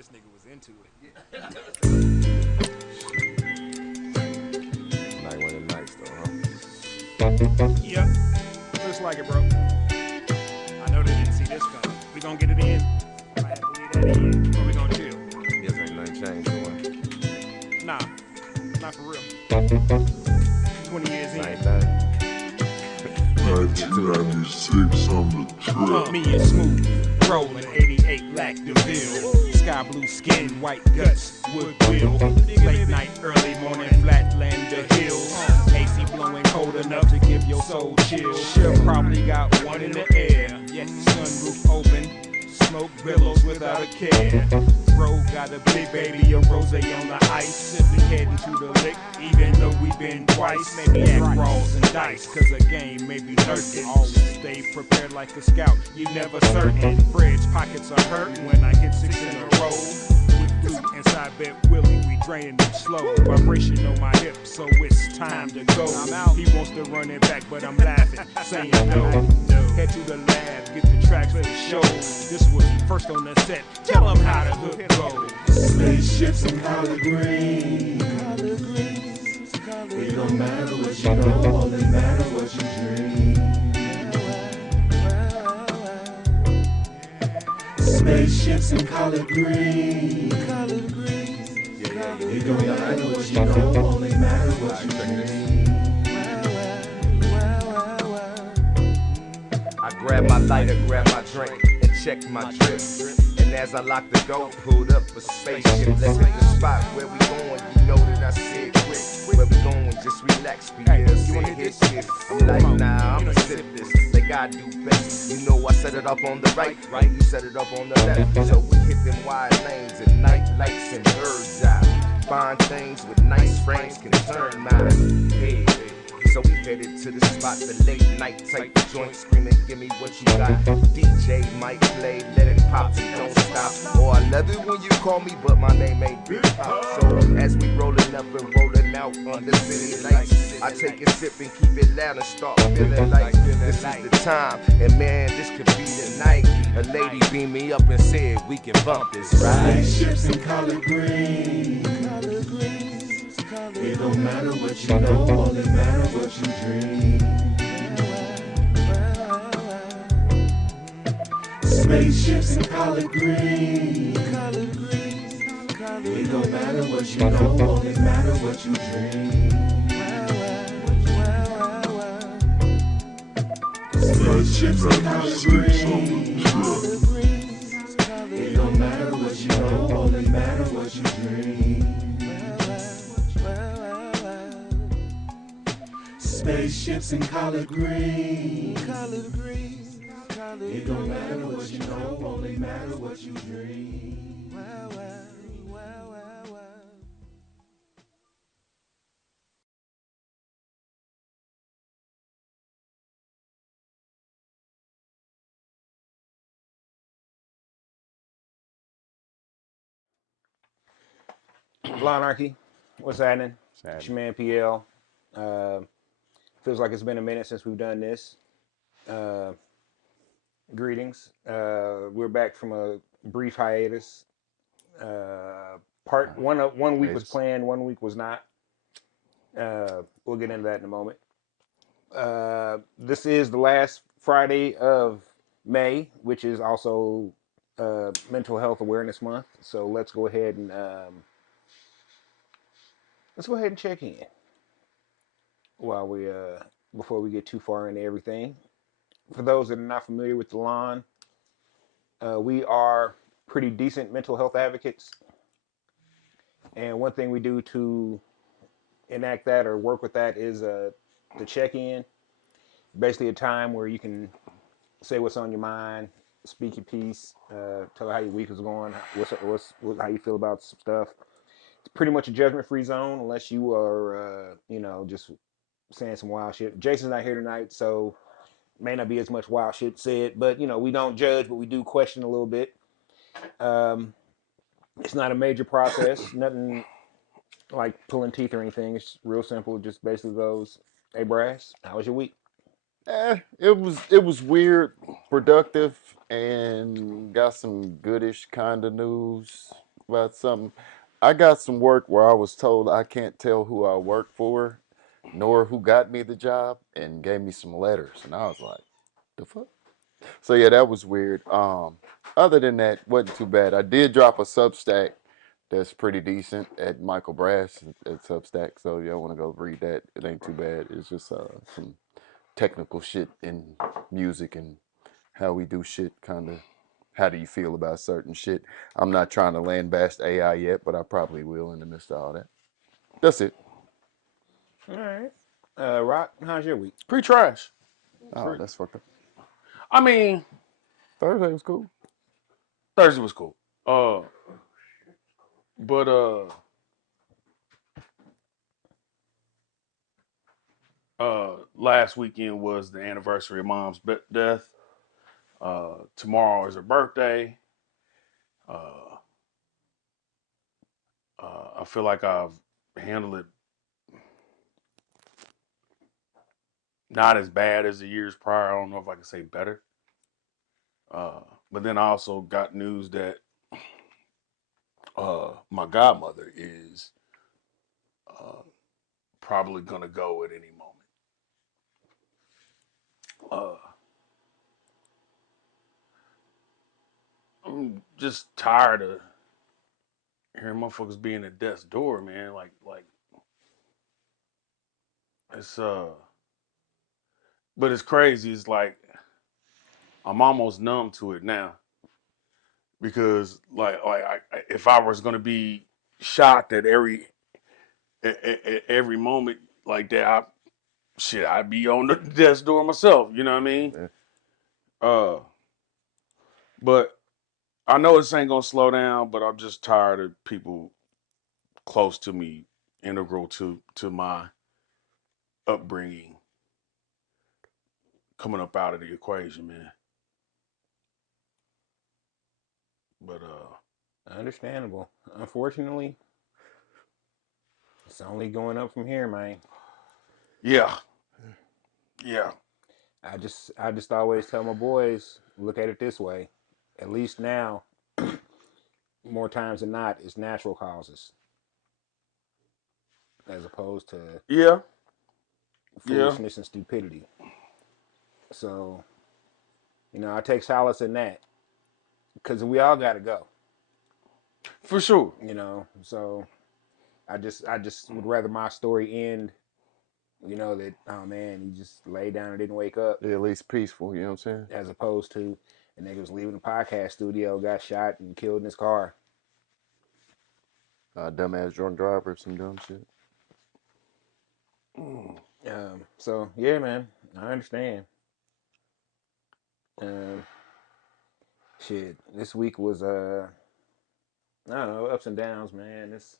This nigga was into it. Night one of the nights though, huh? Yep. Looks like it, bro. I know they didn't see this coming. We gonna get it in. I might have to leave that in. Or we gonna chill. Yes, ain't nothing changed, boy. Nah, not for real. 20 years in. Same thing. 1996 on the track. Me and Smooth, rolling 88 Black DeVille. Sky blue skin, white guts, wood wheel. Late night, early morning, flatland the hills. AC blowing cold enough to give your soul chill. Sure, probably got one in the air. Yes, sunroof open, smoke billows without a care. Bro got a big baby, a rose on the ice. Simply heading to the lick, even though we been twice. Maybe act rolls and dice, cause a game may be lurking. Always stay prepared like a scout, you never certain. Fridge pockets are hurting when I hit 6 in a row. With blue inside bet Willie, we draining them slow. Vibration on my hip, so it's time to go. I'm out. He wants to run it back, but I'm laughing, saying no. Head to the lab, get the tracks for the show. This was first on the set. Tell them how the hook goes. Spaceships and collard greens. It don't matter what you know, all that matter what you dream. Spaceships and collard greens. It don't matter what you know, all that matter what you dream. I grab my lighter, grab my drink, and check my drip. And as I lock the door, pulled up a spaceship. Let's hit the spot where we going. You know that I said quick. Where we going? Just relax, BS. You wanna hit shit? I'm like, nah, I'ma sip this. They gotta do best. You know I set it up on the right, you set it up on the left. So we hit them wide lanes and night lights and bird's eye. Find things with nice frames can turn mine. Hey. So we headed to the spot, the late night type joint, screaming, give me what you got. DJ might play, let it pop and don't stop. Or I love it when you call me, but my name ain't Big Pop. So as we rolling up and rolling out under city lights, I take a sip and keep it loud and start feeling like this is the time. And man, this could be the night. A lady beamed me up and said, we can bump this ride. Spaceships and collard greens. It don't matter what you know, all that matter what you dream. Spaceships and collard greens. It don't matter what you know, all that matter what you dream. Spaceships and collard greens. It don't matter what you know, all that matter what you dream. Spaceships and collard greens. It don't matter what you know, only matter what you dream. Lawnarchy, what's happening? It's your man PL. Feels like it's been a minute since we've done this. Greetings. We're back from a brief hiatus. Part one week was planned, 1 week was not. We'll get into that in a moment. This is the last Friday of May, which is also Mental Health Awareness Month. So let's go ahead and check in while we before we get too far into everything. For those that are not familiar with the Lawn, we are pretty decent mental health advocates. And one thing we do to enact that or work with that is the check-in. Basically a time where you can say what's on your mind, speak your piece, tell how your week is going, how you feel about some stuff. It's pretty much a judgment-free zone unless you are, just saying some wild shit. Jason's not here tonight, so may not be as much wild shit said, but we don't judge, but we do question a little bit. It's not a major process, nothing like pulling teeth or anything. It's real simple. It just basically goes, hey Brass, how was your week? It was weird, productive, and got some goodish kind of news. about something. I got some work where I was told I can't tell who I work for, nor who got me the job, and gave me some letters, and I was like, "The fuck." So yeah, that was weird. Other than that, wasn't too bad. I did drop a Substack that's pretty decent at Michael Brass at Substack. So y'all want to go read that? It ain't too bad. It's just some technical shit in music and how we do shit. Kind of, how do you feel about certain shit? I'm not trying to lambast AI yet, but I probably will in the midst of all that. That's it. All right. Rock, how's your week? Pretty trash. Oh, that's fucked up. I mean, Thursday was cool. Thursday was cool. But last weekend was the anniversary of Mom's death. Tomorrow is her birthday. Uh, I feel like I've handled it not as bad as the years prior. I don't know if I can say better. But then I also got news that my godmother is probably gonna go at any moment. I'm just tired of hearing motherfuckers being at death's door, man. Like it's but it's crazy. It's like I'm almost numb to it now because if I was gonna be shocked at every moment like that, I'd be on the death's door myself. You know what I mean? Yeah. Uh, but I know this ain't gonna slow down. But I'm just tired of people close to me, integral to my upbringing, coming up out of the equation, man. But Understandable. Unfortunately, it's only going up from here, man. yeah, yeah, I just always tell my boys, look at it this way. At least now, more times than not, it's natural causes as opposed to yeah, yeah, foolishness and stupidity. So, I take solace in that because we all got to go. for sure. So I just would rather my story end. That, oh man, he just laid down and didn't wake up, Yeah, at least peaceful. You know what I'm saying? as opposed to a nigga was leaving the podcast studio, got shot and killed in his car. Dumbass drunk driver, some dumb shit. So yeah, man, I understand. Um, Shit, this week was I don't know, ups and downs, man. It's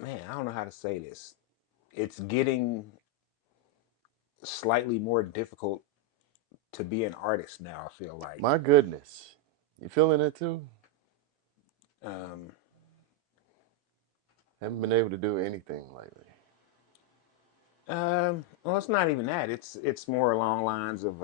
man, I don't know how to say this. It's getting slightly more difficult to be an artist now. I feel like. My goodness. You feeling it too? Um, Haven't been able to do anything lately. well, it's not even that. It's more along lines of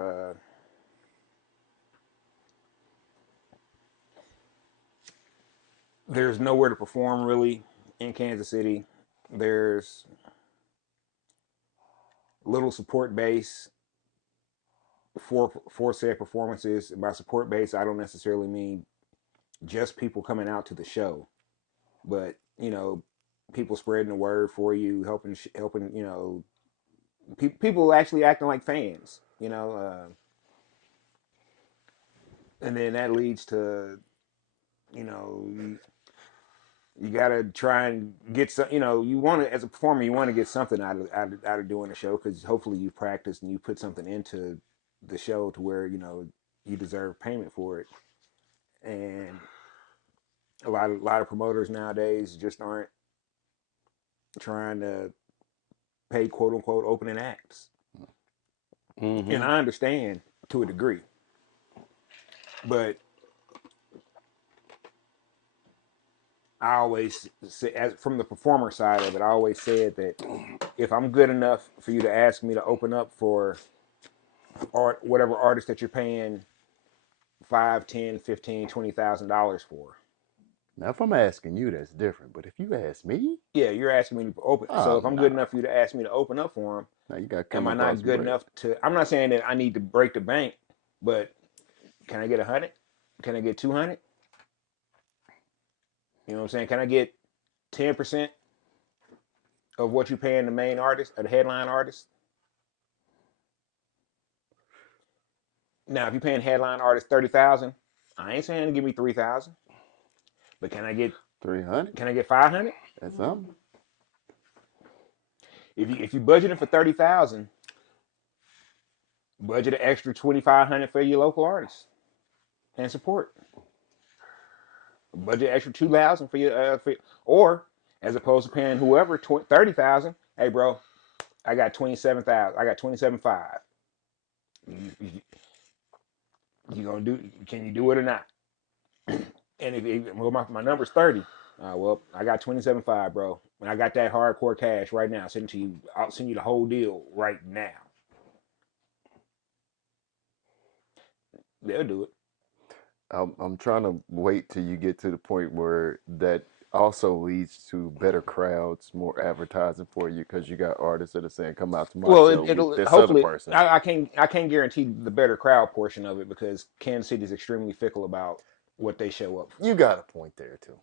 there's nowhere to perform really in Kansas City. There's little support base for said performances. By support base, I don't necessarily mean just people coming out to the show, but people spreading the word for you, helping people actually acting like fans. And then that leads to you know you gotta try and get some. You want to, as a performer, you want to get something out of doing a show because hopefully you practice and you put something into the show to where you deserve payment for it. And a lot of promoters nowadays just aren't trying to pay quote unquote opening acts. And Mm-hmm. I understand to a degree, but I always say, as from the performer side of it, I always said that if I'm good enough for you to ask me to open up for whatever artist that you're paying $5, 10, 15, $20,000 for. Now, if I'm asking you, that's different. But if you ask me, Yeah, you're asking me to open. So oh if I'm nah. good enough for you to ask me to open up for them, Now you got to am come I across not some good bread. enough to? I'm not saying that I need to break the bank, but can I get 100? Can I get 200? You know what I'm saying? Can I get 10% of what you paying the main artist or the headline artist? Now, if you're paying headline artist 30,000, I ain't saying give me 3,000, but 300. can I get 500? That's something. If you budgeting for 30,000, budget an extra 2,500 for your local artists and support. Budget extra 2,000 for or as opposed to paying whoever 30,000. Hey, bro, I got 27,000. I got 27.5. You gonna do? Can you do it or not? And if well, my number's 30. Well, I got 27.5, bro. And I got that hardcore cash right now. Send it to you. I'll send you the whole deal right now. They'll do it. I'm trying to wait till you get to the point where that also leads to better crowds, more advertising for you, because you got artists that are saying, "Come out to my Well, show with it'll this other hopefully. person." I can't guarantee the better crowd portion of it because Kansas City is extremely fickle about what they show up for. You got a point there too.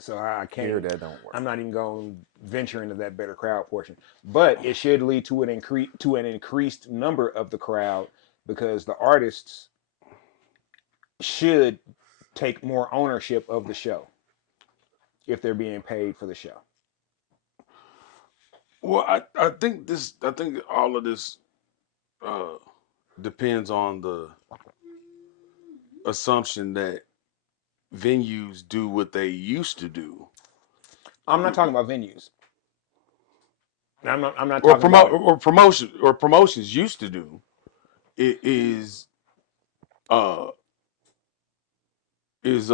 So I Here, can't. that don't work. I'm not even going to venture into that better crowd portion, but it should lead to an increased number of the crowd because the artists should take more ownership of the show if they're being paid for the show. Well, I think all of this uh, depends on the assumption that venues do what they used to do, I'm not talking about venues. I'm not or talking about. promotions used to do. It uh is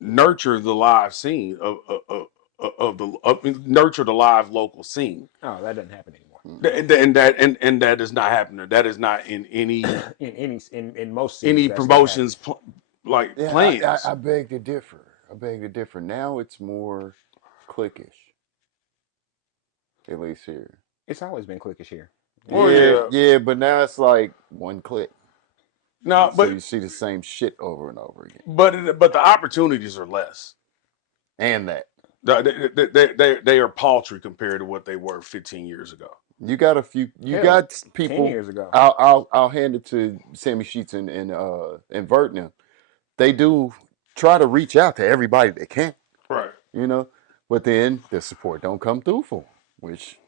nurture the live scene nurture the live local scene. Oh, that doesn't happen anymore. And that is not happening. That is not in any In most cities, any that's not happening. promotions like Yeah, plans. I beg to differ. I beg to differ. Now it's more cliquish, at least here. It's always been cliquish here. Well, Yeah, yeah, yeah, but now it's like one click, no, so you see the same shit over and over again, but the opportunities are less. and that. They are paltry compared to what they were 15 years ago. You got a few. You Hell, got 10 people. years ago. I'll hand it to Sammy Sheets and Vertnam. They do try to reach out to everybody they can, Right. you know, but then the support don't come through for them, which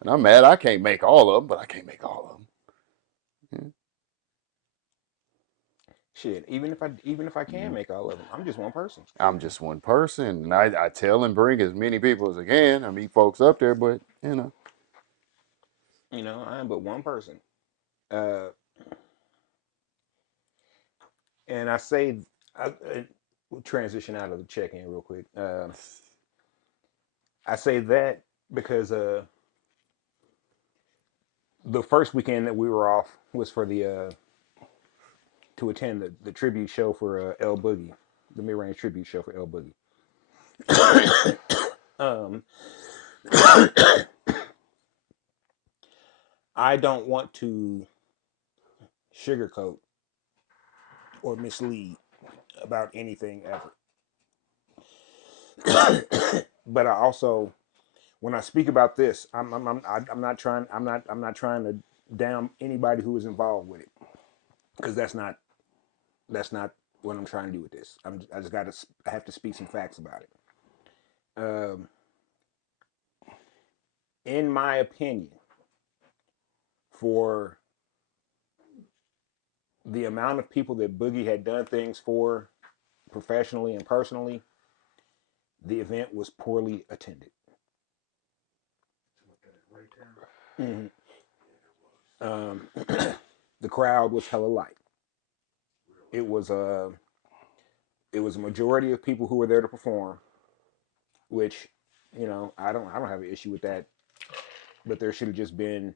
And I'm mad I can't make all of them, but I can't make all of them. Shit, even if I can make all of them, I'm just one person. I'm just one person, and I tell and bring as many people as I can. I meet folks up there, but I am but one person. Uh, and I say, we'll transition out of the check-in real quick. I say that because the first weekend that we were off was for the to attend the tribute show for L Boogie, the mid range tribute show for L Boogie. um, I don't want to sugarcoat or mislead about anything ever, but I also, when I speak about this, I'm not trying to down anybody who is involved with it because that's not what I'm trying to do with this. I have to speak some facts about it. In my opinion, for the amount of people that Boogie had done things for professionally and personally, the event was poorly attended. Mm-hmm. The crowd was hella light. It was a majority of people who were there to perform, which I don't have an issue with that, but there should have just been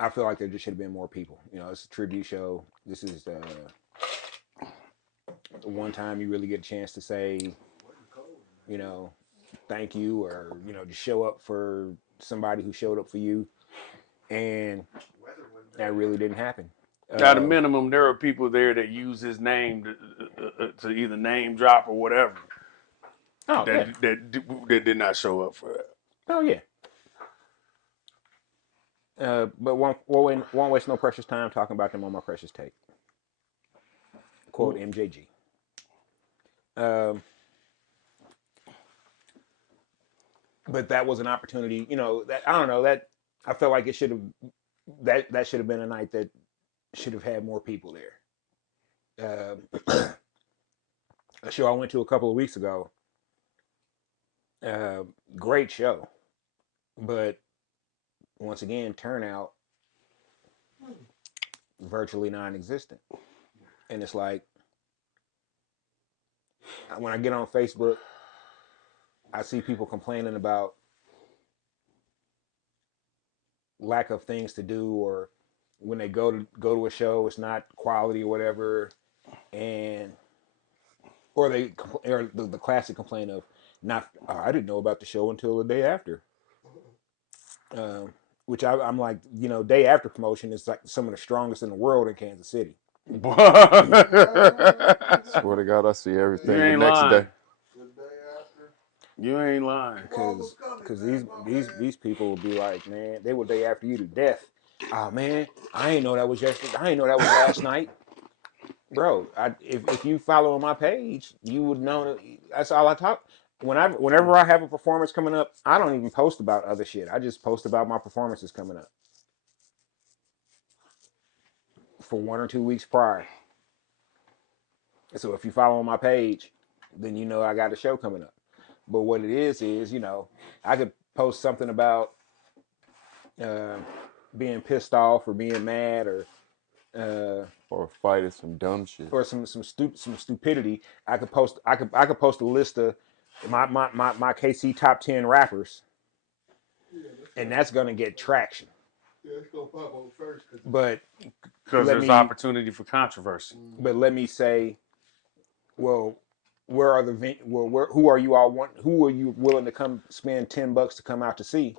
I feel like there just should have been more people. It's a tribute show. This is one time you really get a chance to say, you know, thank you, or just show up for somebody who showed up for you, and that really didn't happen. At a minimum, there are people there that use his name to either name drop or whatever. Oh yeah. That did not show up for that. Oh yeah. But won't waste no precious time talking about them on my precious tape. Quote MJG. But that was an opportunity. That I don't know, that I felt like it should have that should have been a night that should have had more people there. A show I went to a couple of weeks ago. Great show, but once again, turnout virtually non-existent. And it's like, when I get on Facebook, I see people complaining about lack of things to do, or when they go to a show, it's not quality or whatever, and or the classic complaint of not, I didn't know about the show until the day after. Which I'm like, day after promotion is like some of the strongest in the world in Kansas City. Swear to God, I see everything You the ain't next lying. day. You ain't lying. Because these people will be like, man, they will day after you to death. Oh man, I ain't know that was yesterday. I ain't know that was last night, bro. If you follow on my page, you would know that that's all I talk. Whenever I have a performance coming up, I don't even post about other shit. I just post about my performances coming up for 1 or 2 weeks prior. So if you follow on my page, then I got a show coming up. But what it is, I could post something about being pissed off or being mad, or fighting some dumb shit. or some stupidity. I could post a list of my KC top 10 rappers, and that's gonna get traction. Yeah, it's gonna pop on first. But Because there's opportunity for controversy. But let me say, well, who are you all who are you willing to come spend $10 to come out to see?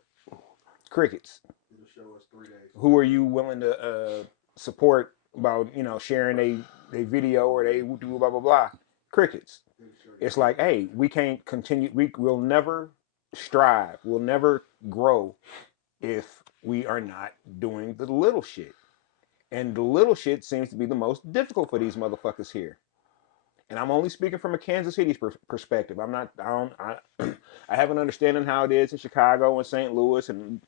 Crickets. It'll show us 3 days. Who are you willing to support about sharing a video, or they do blah blah blah? Crickets. It's like, hey, we can't continue. We'll never strive. We'll never grow if we are not doing the little shit. And the little shit seems to be the most difficult for these motherfuckers here. And I'm only speaking from a Kansas City perspective. I have an understanding how it is in Chicago and St. Louis and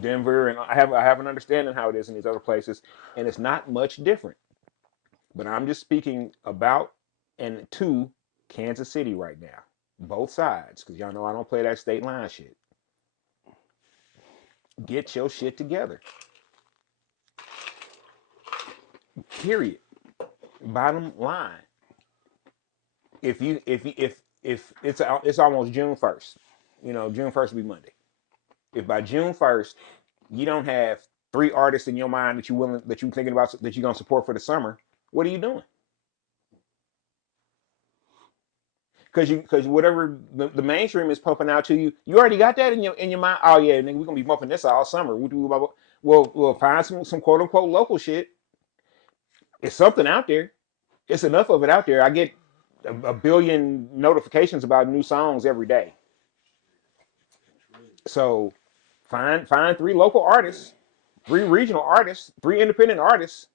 Denver, and I have an understanding how it is in these other places, and it's not much different. But I'm just speaking about and to Kansas City right now, both sides, because y'all know I don't play that state line shit. Get your shit together. Period. Bottom line. If it's almost June 1st, June 1st will be Monday. If by June 1st you don't have 3 artists in your mind that you're thinking about, that you're gonna support for the summer, what are you doing? Because whatever the mainstream is pumping out to you, you already got that in your mind. Oh yeah, nigga, we're gonna be bumping this all summer. We'll find some quote unquote local shit. It's something out there. It's enough of it out there. I get a billion notifications about new songs every day. So find 3 local artists, 3 regional artists, 3 independent artists,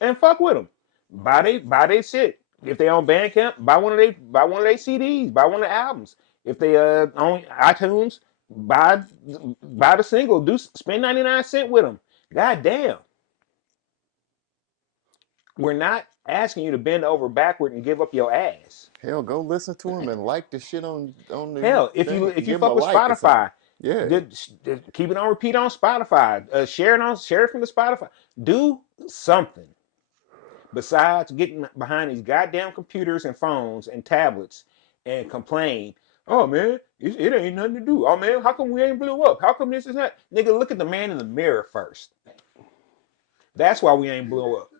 and fuck with them. Buy they shit. If they on Bandcamp, buy one of their CDs, buy one of the albums. If they on iTunes, buy the single. Spend 99 cents with them. God damn. We're not asking you to bend over backward and give up your ass. Hell, go listen to him and like the shit on the. Hell, if you fuck with Spotify, yeah, keep it on repeat on Spotify. Share it from the Spotify. Do something besides getting behind these goddamn computers and phones and tablets and complain. Oh man, it ain't nothing to do. Oh man, how come we ain't blew up? How come this is not? Nigga, look at the man in the mirror first. That's why we ain't blew up.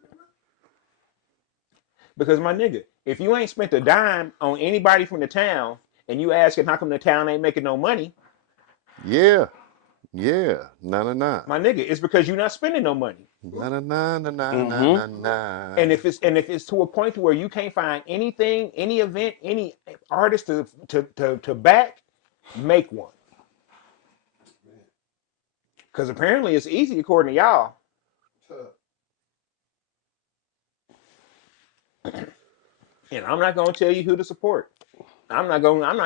Because my nigga, if you ain't spent a dime on anybody from the town and you asking how come the town ain't making no money, Yeah. Yeah. Nah. my nigga, it's because you're not spending no money. Nah. And if it's to a point to where you can't find anything, any event, any artist to back, make one. Because apparently it's easy according to y'all. And I'm not gonna tell you who to support. I'm not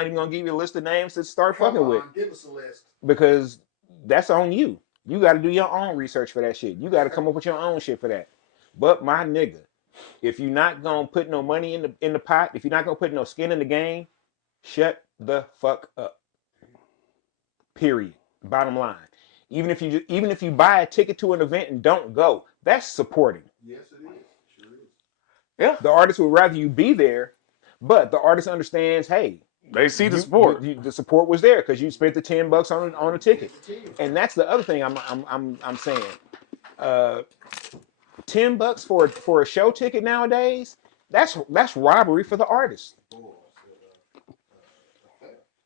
even gonna give you a list of names to start fucking with. Give us a list. Because that's on you. You gotta do your own research for that shit. You gotta come up with your own shit for that. But my nigga, if you're not gonna put no money in the pot, if you're not gonna put no skin in the game, shut the fuck up. Period. Bottom line. Even if you buy a ticket to an event and don't go, that's supporting. Yes, it is. Sure is. Yeah. The artist would rather you be there, but the artist understands, hey, They see the support. the support was there because you spent the $10 on a ticket, and that's the other thing I'm saying. $10 for a show ticket nowadays, that's robbery for the artist.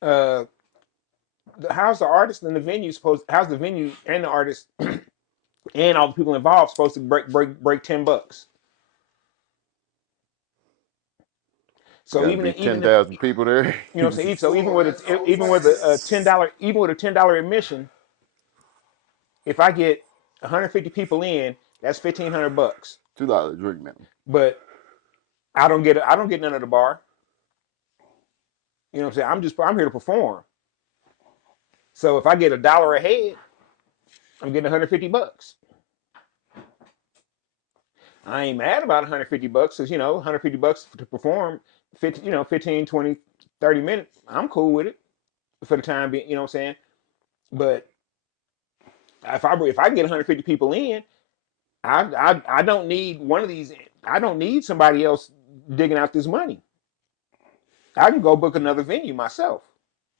Uh, how's the artist and the venue supposed? How's the venue and the artist and all the people involved supposed to break $10? So Gotta even be even ten if thousand people there. you know what I'm saying, so even with a $10 admission, if I get 150 people in, that's $1,500. $2 drink man. But I don't get none of the bar. You know what I'm saying? I'm here to perform. So if I get $1 a head, I'm getting $150. I ain't mad about $150 because $150 to perform 15, 20, 30 minutes. I'm cool with it for the time being, you know what I'm saying? But if I get 150 people in, I don't need one of these. I don't need somebody else digging out this money. I can go book another venue myself.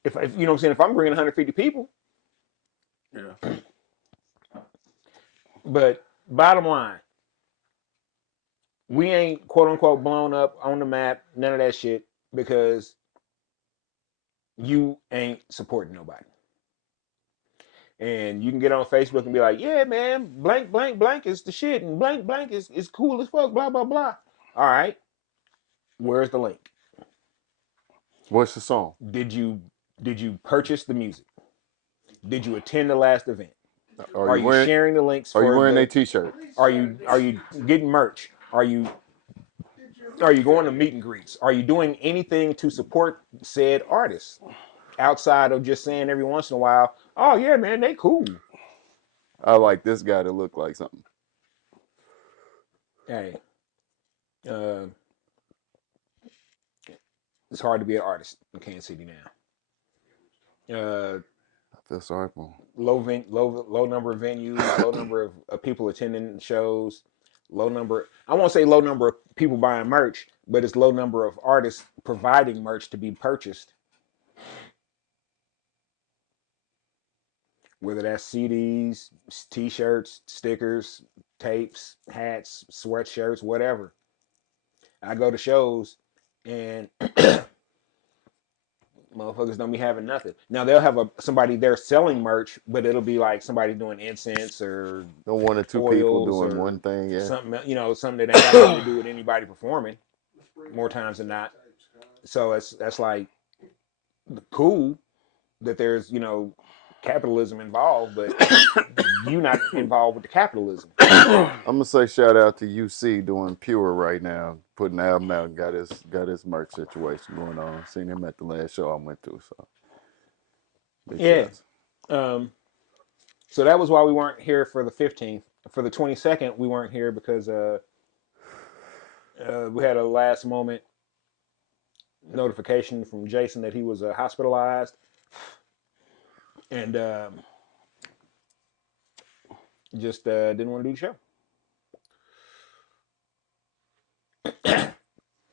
If you know what I'm saying, if I'm bringing 150 people. Yeah. But bottom line, we ain't quote unquote blown up on the map, none of that shit, because you ain't supporting nobody. And you can get on Facebook and be like, yeah, man, blank, blank, blank is the shit, and blank, blank is cool as fuck, blah, blah, blah. All right. Where's the link? What's the song? Did you purchase the music? Did you attend the last event? Are Are you you wearing? sharing the links Are you for wearing a the T-shirt? are you getting merch? Are you going to meet and greets? Are you doing anything to support said artists outside of just saying every once in a while, oh yeah, man, they cool. I like this guy to look like something. Hey, uh, it's hard to be an artist in Kansas City now. I feel sorry for him. Low number of venues, low number of people attending shows, low number. I won't say low number of people buying merch, but it's low number of artists providing merch to be purchased. Whether that's CDs, T-shirts, stickers, tapes, hats, sweatshirts, whatever. I go to shows and motherfuckers don't be having nothing. Now they'll have somebody there selling merch, but it'll be like somebody doing incense or No one or two people oils doing or one thing. Yeah. something that ain't got nothing to do with anybody performing more times than not. So that's like cool that there's capitalism involved, but you not involved with the capitalism. I'm gonna say shout out to UC doing Pure right now, putting the album out. Got his merch situation going on. Seen him at the last show I went to. So big Yeah. shots. So that was why we weren't here for the 15th. For the 22nd, we weren't here because we had a last moment notification from Jason that he was hospitalized, and just didn't want to do the show.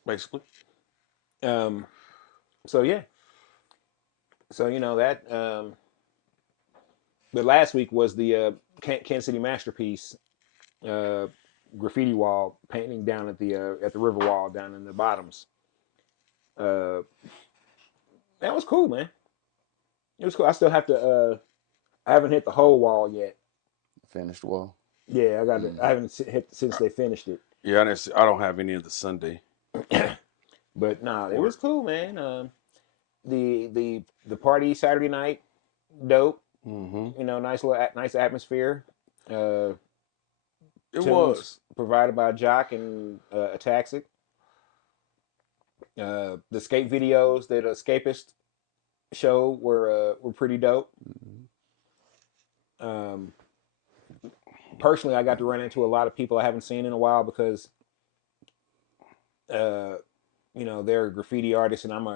Basically. So yeah. So that. But last week was the Kansas City Masterpiece uh, graffiti wall painting down at the river wall down in the bottoms. Uh, that was cool, man. It was cool. I still have to. I haven't hit the whole wall yet. Finished wall. Yeah, I got it. I Mm. haven't hit since they finished it. Yeah, I don't have any of the Sunday But nah, it was work. cool, man. The party Saturday night, dope. Mm-hmm. You know, nice atmosphere. Uh, It Tunes was. provided by Jock and Ataxic. The skate videos that Escapist showed were pretty dope. Um, Personally, I got to run into a lot of people I haven't seen in a while because uh, you know they're graffiti artists and I'm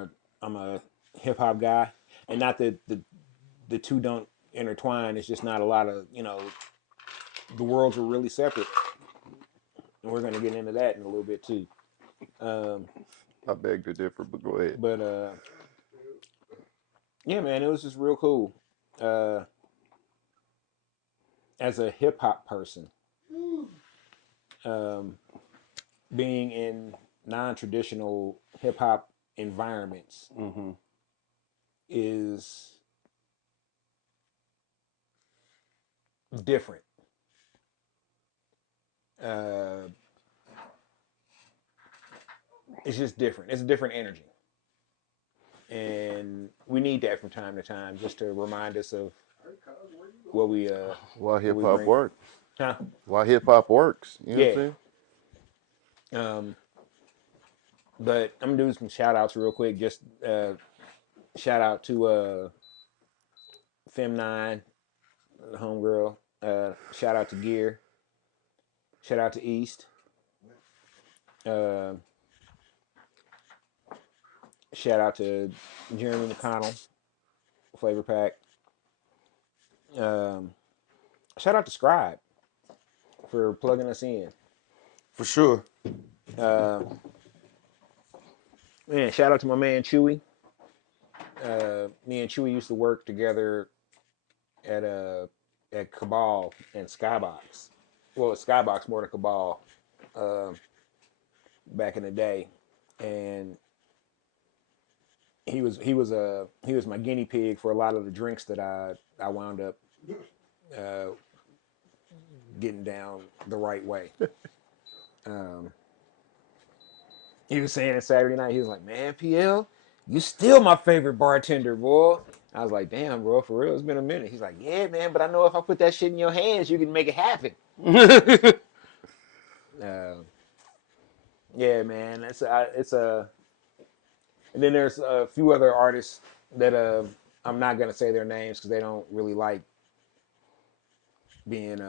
a hip hop guy, and not that the two don't intertwine. It's just not a lot of the worlds are really separate, and we're gonna get into that in a little bit too. Um, I beg to differ, but go ahead. but yeah, man, it was just real cool. Uh, as a hip hop person, um, being in non traditional hip hop environments Mm-hmm. is different. Uh, it's just different. It's a different energy, and we need that from time to time just to remind us of what Why what hip we hop bring. works? Huh? Why hip hop works? You know what I'm Yeah. saying? Um, but I'm gonna do some shout outs real quick. Just shout out to Fem9, the homegirl. Shout out to Gear. Shout out to East. Uh, Shout out to Jeremy McConnell, Flavor Pack. Um, Shout out to Scribe for plugging us in. For sure. Uh, Man, shout out to my man Chewy. Me and Chewy used to work together at at Cabal and Skybox. Well, Skybox more than Cabal uh, back in the day, and he was my guinea pig for a lot of the drinks that I wound up uh, getting down the right way. Um, he was saying it Saturday night. He was like, "Man, PL, you still my favorite bartender, boy." I was like, "Damn, bro, for real, it's been a minute." He's like, "Yeah, man, but I know if I put that shit in your hands, you can make it happen." Uh, yeah, man, it's a. And then there's a few other artists that I'm not gonna say their names because they don't really like being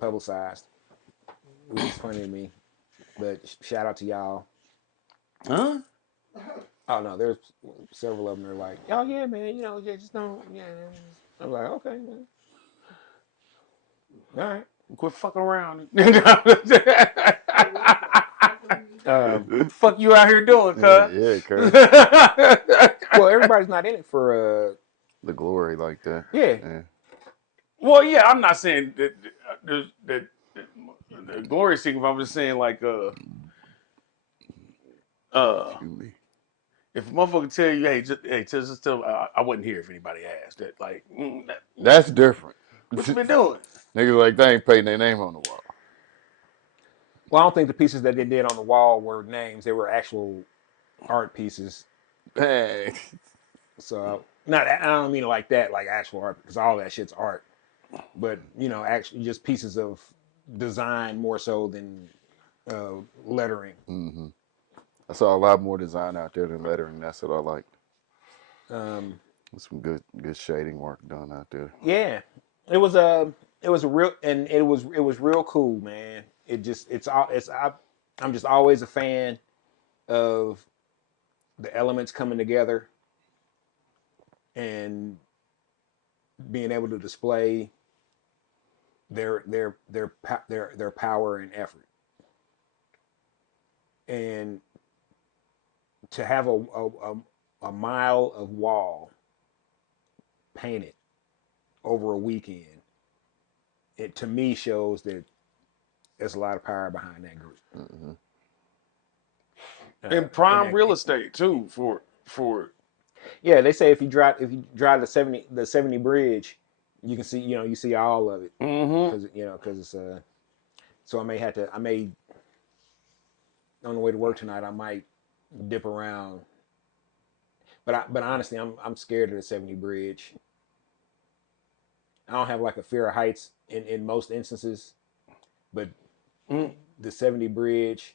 publicized, which is funny to me. But shout out to y'all. Huh? Oh no, there's several of them that are like, oh yeah, man, yeah, just don't, yeah. I'm like, okay, man. All right. Quit fucking around. Um, Fuck you out here doing, Yeah, cuz? yeah, Kurt. well, everybody's not in it for The glory like that. yeah. Yeah. Well, yeah, I'm not saying that the glory seeking. I'm just saying like uh Chewy. if a motherfucker tell you, hey, just tell I wasn't here if anybody asked that. Like, That's different. what you been doing? Niggas like they ain't putting their name on the wall. Well, I don't think the pieces that they did on the wall were names; they were actual art pieces. Hey. So not, I don't mean it like that, like actual art, because all that shit's art. But actually just pieces of design more so than lettering. Mm-hmm. I saw a lot more design out there than lettering. That's what I liked. Um, Some good shading work done out there. yeah, it was a real, and it was real cool, man. It just it's all it's I'm just always a fan of the elements coming together and being able to display their power and effort, and to have a mile of wall painted over a weekend it to me shows that there's a lot of power behind that group. Mm-hmm. And prime real estate too for Yeah, they say if you drive the 70 bridge, you can see you see all of it mm-hmm. because it's so I may on the way to work tonight I might dip around, but honestly I'm scared of the 70 bridge. I don't have like a fear of heights in most instances, but the 70 bridge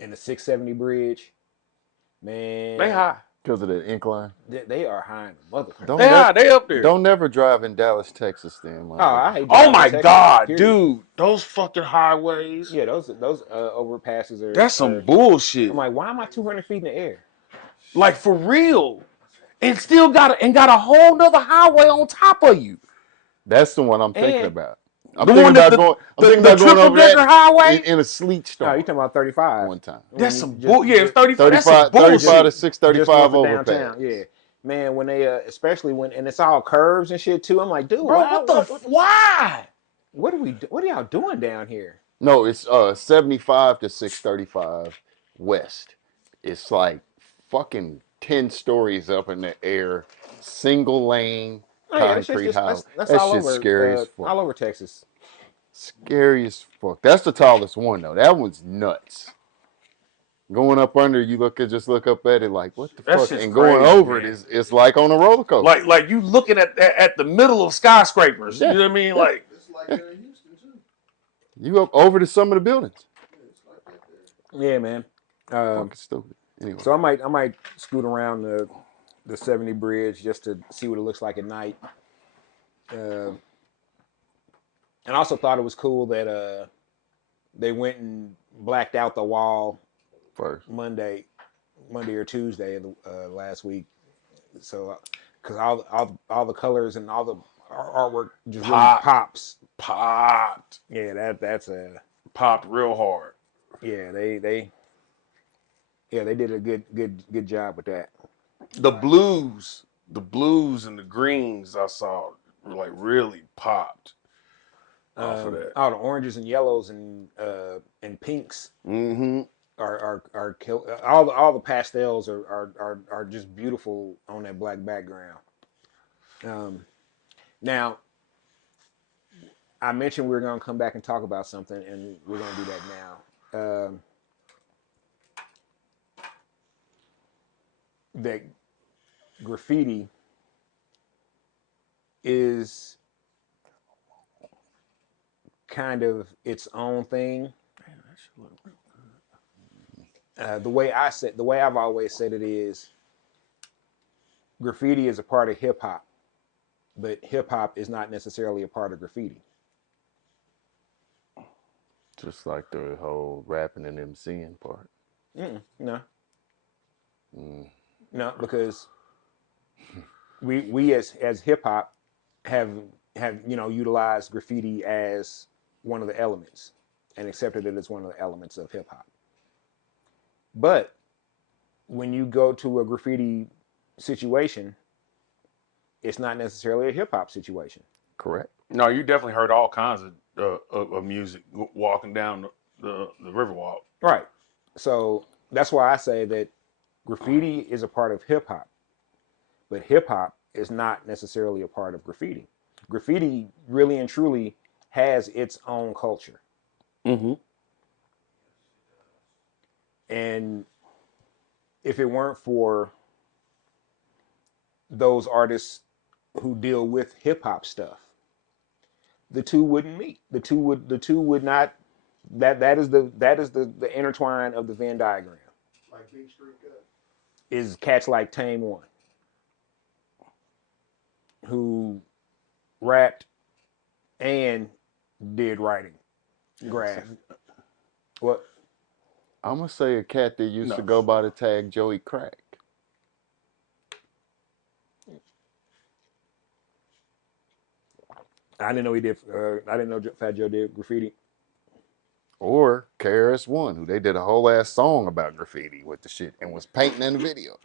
and the 670 bridge, They man, high. Because of the incline. they are high in the motherfucker. Don't They never, high. They up there. don't never drive in Dallas, Texas, then, Oh, I motherfucker. hate Oh driving in my Texas. God, Period. dude. Those fucking highways. Yeah, those overpasses That's some are. I'm bullshit. like, why am I 200 feet in the air? Like for real. And still got a whole nother highway on top of you. That's the one I'm thinking And about. I'm The thinking one that about going. I'm thinking the about going triple over that decker highway. in a sleet no, storm you talking about 35? one time. That's some just 35. That's some 35 to bullshit. 635 north of overpass. downtown. Yeah, man. When they especially when and it's all curves and shit too. I'm like, dude, Bro, why? what are y'all doing down here? No, it's 75 to 635 west. It's like fucking 10 stories up in the air, single lane, Oh yeah, concrete house. that's That shit's scary as fuck. all over Texas. Scary as fuck. That's the tallest one though. That one's nuts. Going up under, just look up at it like what the That fuck, shit's and going crazy, over man. it's like on a roller coaster. Like you looking at the middle of skyscrapers. Yeah. You know what I mean? Yeah. Like It's like that in Houston too. You up over to some of the buildings. Yeah, it's like that there. Yeah, man. Fucking stupid. Anyway, So I might scoot around the 70 bridge just to see what it looks like at night. And I also thought it was cool that they went and blacked out the wall first. Monday or Tuesday of the last week. So because all the colors and all the artwork just really pops. popped. Yeah, that's a Popped real hard. yeah they did a good job with that. The blues and the greens I saw like really popped off of that. All the oranges and yellows and pinks Mm-hmm. are kill. All the pastels are just beautiful on that black background. Now I mentioned we were going to come back and talk about something, and we're going to do that now. That graffiti is kind of its own thing. The way I've always said it is, graffiti is a part of hip hop, but hip hop is not necessarily a part of graffiti. Just like the whole rapping and MCing part. No, no, because we as hip hop have utilized graffiti as one of the elements and accepted it as one of the elements of hip hop. But when you go to a graffiti situation, it's not necessarily a hip hop situation. Correct. No, you definitely heard all kinds of music walking down the Riverwalk. Right. So that's why I say that graffiti is a part of hip hop, but hip hop is not necessarily a part of graffiti. Graffiti really and truly has its own culture. Mm-hmm. And if it weren't for those artists who deal with hip hop stuff, the two wouldn't meet. The two would not. That is the intertwine of the Venn diagram. Like King Street Cut. Is cats like Tame One, who rapped and did writing, graph. What? I'm gonna say a cat that used to go by the tag Joey Crack. I didn't know he did. I didn't know Fat Joe did graffiti. Or KRS-One, who they did a whole ass song about graffiti with the shit and was painting in the video.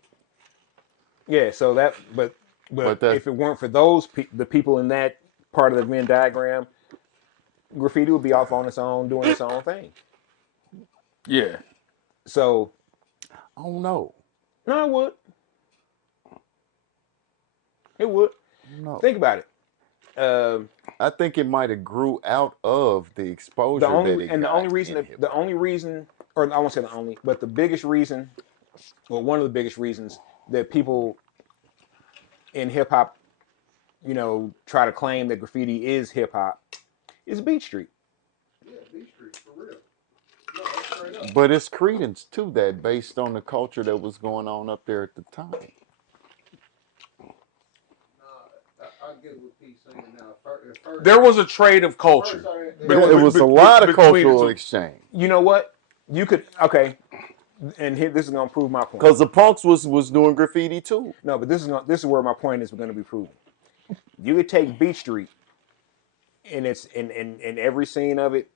Yeah. So that, but if it weren't for those the people in that part of the Venn diagram, graffiti would be off on its own, doing its own thing. Yeah. So, I don't know. no, it would. It would. No. Think about it. I think it might have grew out of the exposure that it got. The only reason, or I won't say the only, but the biggest reason, or one of the biggest reasons that people in hip hop, try to claim that graffiti is hip hop, is Beat Street. Yeah, B Street, for real. No, that's straight up. But it's credence to that based on the culture that was going on up there at the time. I get what P's saying now. First, There was a trade of culture. It was a lot of between the cultural two. exchange. You know what? You could, okay, and here, this is gonna prove my point. Because the punks was doing graffiti too. No, but this is where my point is going to be proven. You could take Beat Street, and it's in every scene of it,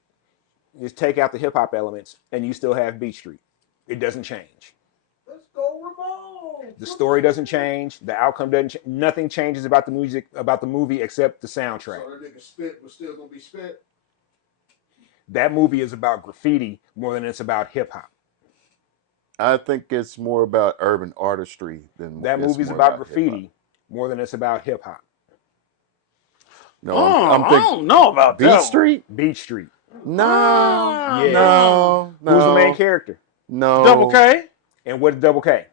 just take out the hip hop elements, and you still have Beat Street. It doesn't change. let's go, Ramon. The story doesn't change. The outcome doesn't. Nothing changes about the music, about the movie, except the soundtrack. So that nigga spit was still gonna be spit. That movie is about graffiti more than it's about hip hop. I think it's more about urban artistry than That it's movie's more about hip-hop. graffiti more than it's about hip hop. No, I I'm thinking don't know about Beat that. Street. Beat Street. No, Yeah. no. Who's the main character? No. Double K, And what is Double K?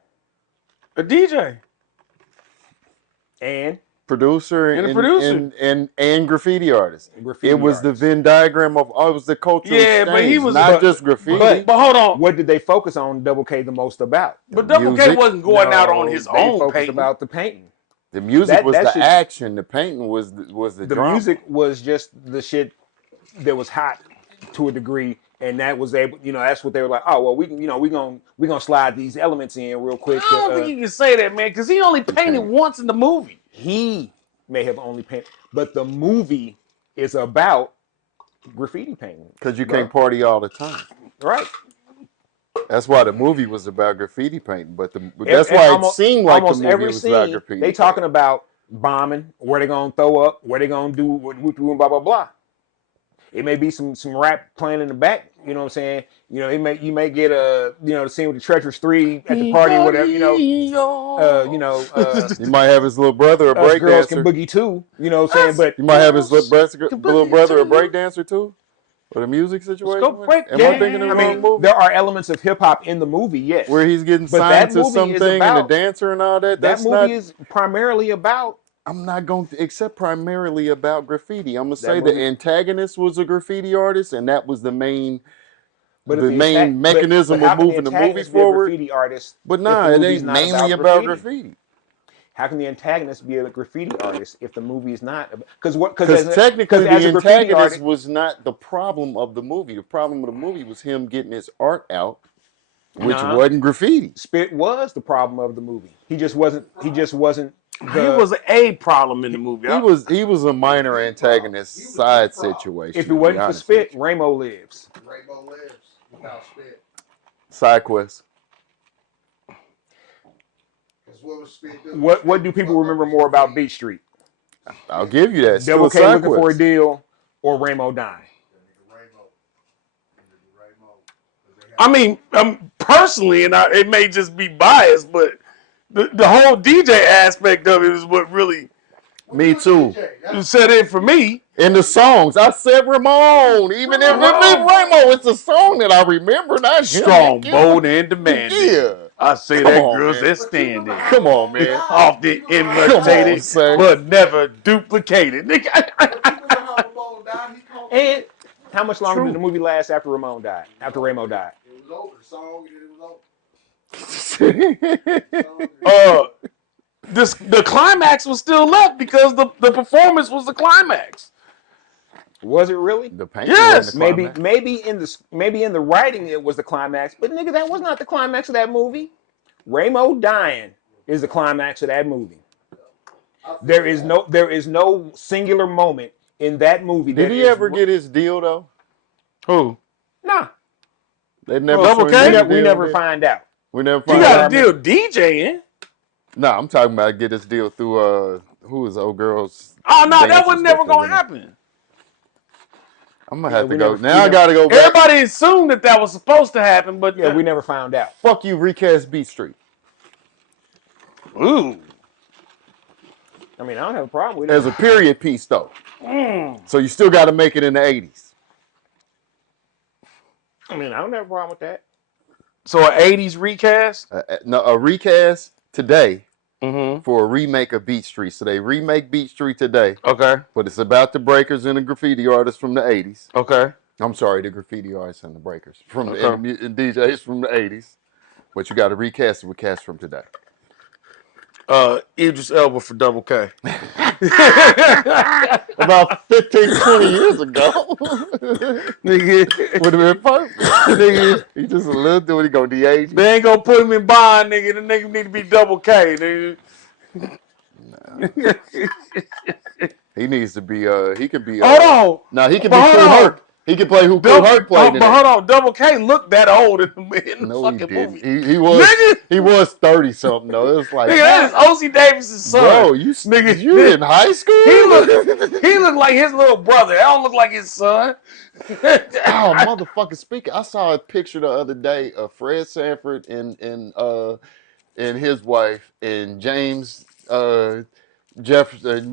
a DJ. And Producer And a producer. and graffiti artist. graffiti. It was the artist. Venn diagram of it was the cultural Yeah, but he exchange, was- not but- just graffiti. But hold on. What did they focus on Double K the most about? But Double K music? wasn't going out No, on his they own focused painting. about the painting. The music was that the shit- action. The painting was the The drama. music was just the shit that was hot to a degree, and that was able. That's what they were like. Oh well, we gonna slide these elements in real quick. I don't think you can say that, man, because he only painted Okay. once in the movie. He may have only painted, but the movie is about graffiti painting, Because you can't party all the time. right? That's why the movie was about graffiti painting. But that's why it seemed like the almost movie every was scene, about graffiti. they talking about bombing, where they gonna throw up, where they gonna do and blah blah blah. It may be some rap playing in the back. You know what I'm saying? You may get the scene with the Treacherous 3 at the party or whatever. You might have his little brother a Us girls can breakdancer. boogie too. You know what I'm saying? But You might have his little brother a too. breakdancer too. Or the music situation. go break Am I dance. thinking of I the wrong mean, movie? there are elements of hip hop in the movie, yes. Where he's getting But signed that to movie is something and about- the dancer and all that. that That's movie not. is primarily about. I'm not going to accept primarily about graffiti. I'm gonna say movie- the antagonist was a graffiti artist, and that was the main. But The if main mechanism how of can moving the movie antagonist be a forward? graffiti artist, But if nah, the it movie's ain't not mainly about graffiti. How can the antagonist be a graffiti artist if the movie is not? Because Technically, as the a graffiti antagonist artist, was not the problem of the movie. The problem of the movie was him getting his art out, which Nah. wasn't graffiti. Spit was the problem of the movie. He just wasn't. He was a problem in the movie. He was a minor antagonist side situation. If to it be wasn't for honest Spit, with you. Ramo lives. Rainbow lives without spit. Side quest. Because what was spit do? What do people remember more about Beat Street? I'll give you that. Double Still K side looking for a quest. deal, or Ramo dying? I mean, personally, and it may just be biased, but the whole DJ aspect of it is what really Me too. set in for me. In the songs, I said Ramon. Even if it's Ramo, it's a song that I remember. Not him. Strong, bold, and demanding. Yeah. I say Come that on, girls man. that stand there. Come on, man. Often imitated, son. but never duplicated. And how much longer True. did the movie last after Ramon died? After Ramo died? It was over. The song, it was over. The climax was still left because the performance was the climax. Was it really? The painting Yes. wasn't the climax. Maybe in the writing it was the climax, but nigga, that was not the climax of that movie. Ramo dying is the climax of that movie. There is no singular moment in that movie. Did that he is- ever get his deal though? Who? Nah, They never. Double saw K? him get we his never deal, find out. We never You find got out. a deal DJing. No, I'm talking about get his deal through who is old girls? Oh no, that Dance was and never stuff the other gonna night. happen. I'm gonna Yeah, have to we go. never- Now we I never- gotta go back. Everybody assumed that was supposed to happen, but Yeah, we never found out. Fuck you, recast Beat Street ooh. I mean, I don't have a problem with as it. a period piece though. So you still got to make it in the '80s. I mean, I don't have a problem with that. So an '80s recast. No, a recast today Mm-hmm. for a remake of Beat Street. So they remake Beat Street today, Okay. but it's about the breakers and the graffiti artists from the '80s. Okay. I'm sorry, the graffiti artists and the breakers from Okay. and DJs from the '80s. But you got to recast it with cast from today. Idris Elba for Double K. About 15, 20 years ago. Nigga. Would have been perfect. Nigga. He just a little dude. He gonna de-age. They ain't gonna put him in bond, nigga. The nigga need to be Double K, nigga. He needs to be. He could be. Hold on. Now he can But be hold Cool on. Herc. He can play who Cool Herc played in But hold on, Double K looked that old in the No, he fucking didn't. movie. He was. Nigga. He was 30 something though. It was like, Nigga, that is O.C. Davis's son. bro, you in high school? He looked like his little brother. That don't look like his son. Oh, motherfucker! Speaking, I saw a picture the other day of Fred Sanford and his wife and James Jefferson.